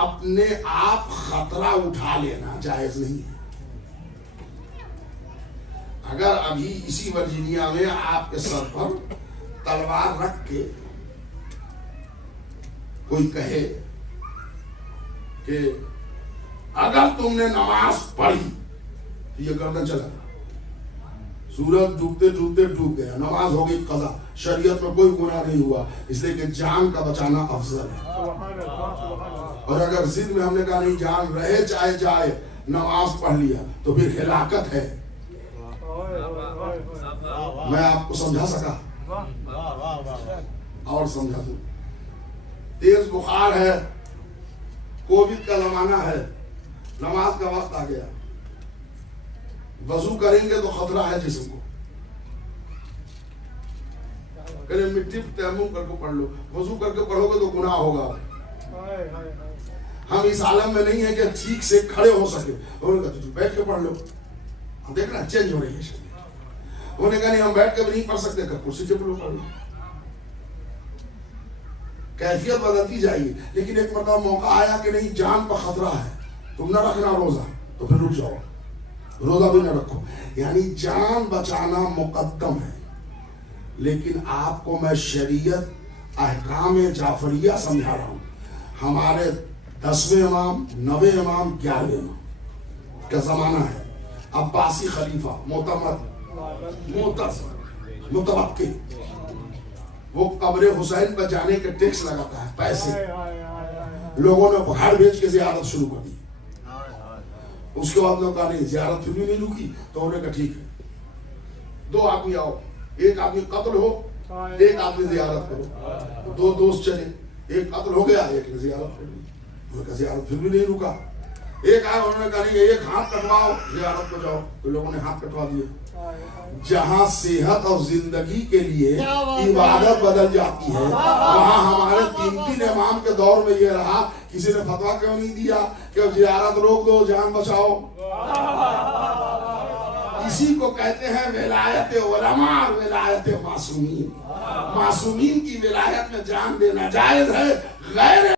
اپنے آپ خطرہ اٹھا لینا جائز نہیں ہے. اگر ابھی اسی ورجینیا میں آپ کے سر پر تلوار رکھ کے کوئی کہے کہ اگر تم نے نماز پڑھی تو یہ گردن چلا گیا، سورج ڈوبتے ڈوبتے ڈوب گیا، نماز ہو گئی قضا، شریعت میں کوئی گناہ نہیں ہوا، اس لیے کہ جان کا بچانا افضل ہے. اور اگر ضد میں ہم نے کہا نہیں جان رہے چاہے جائے نماز پڑھ لیا تو پھر ہلاکت ہے. میں آپ کو سمجھا سکا اور سمجھا دوں. تیز بخار ہے، کووڈ کا زمانہ ہے، نماز کا وقت آ گیا، وضو کریں گے تو خطرہ ہے جسم کو. کہ مٹی تیمم کر کے پڑھ لو، وضو کر کے پڑھو گے تو گناہ ہوگا. ہم اس عالم میں نہیں ہے کہ ٹھیک سے کھڑے ہو سکے. انہوں نے کہا بیٹھ کے پڑھ لو. ہم دیکھنا چینج ہو رہی ہے شریعت. انہوں نے کہا نہیں ہم بیٹھ کے بھی نہیں پڑھ سکتے، کہ کرسی کے پڑھ لو. کیفیت بدلتی جائیے. لیکن ایک مرتبہ موقع آیا کہ نہیں جان پر خطرہ ہے، تم نہ رکھنا روزہ، تو پھر رک جاؤ، روزہ بھی نہ رکھو. یعنی جان بچانا مقدم ہے. لیکن آپ کو میں شریعت احکام جعفریہ سمجھا رہا ہوں. ہمارے 10ویں امام، 9ویں امام، 11ویں امام کا زمانہ ہے. عباسی خلیفہ متوقع، وہ قبر حسین پر جانے کے ٹیکس لگاتا ہے، پیسے. لوگوں نے بھاڑ بیچ کے زیارت شروع کر دی. اس کے بعد لوگوں کہا نہیں زیارت پھر بھی نہیں رکی، تو انہوں نے کہا ٹھیک ہے 2 آدمی آؤ، ایک آدمی قتل ہو، ایک آدمی زیارت کرو. 2 دوست چلے، ایک قتل ہو گیا، ایک نے زیارت کر لی. انہوں نے کہا زیارت پھر بھی نہیں رکا. ایک آیا، انہوں نے کہا نہیں ایک ہاتھ کٹواؤ زیارت کو جاؤ، تو لوگوں نے ہاتھ کٹوا دیے. جہاں صحت اور زندگی کے لیے عبادت بدل جاتی ہے، وہاں ہمارے 3 امام کے دور میں یہ رہا. کسی نے فتویٰ کیوں نہیں دیا کہ زیارت روک دو، جان بچاؤ؟ اسی کو کہتے ہیں ولایت علماء اور ولایت معصومین. معصومین کی ولایت میں جان دینا جائز ہے، غیر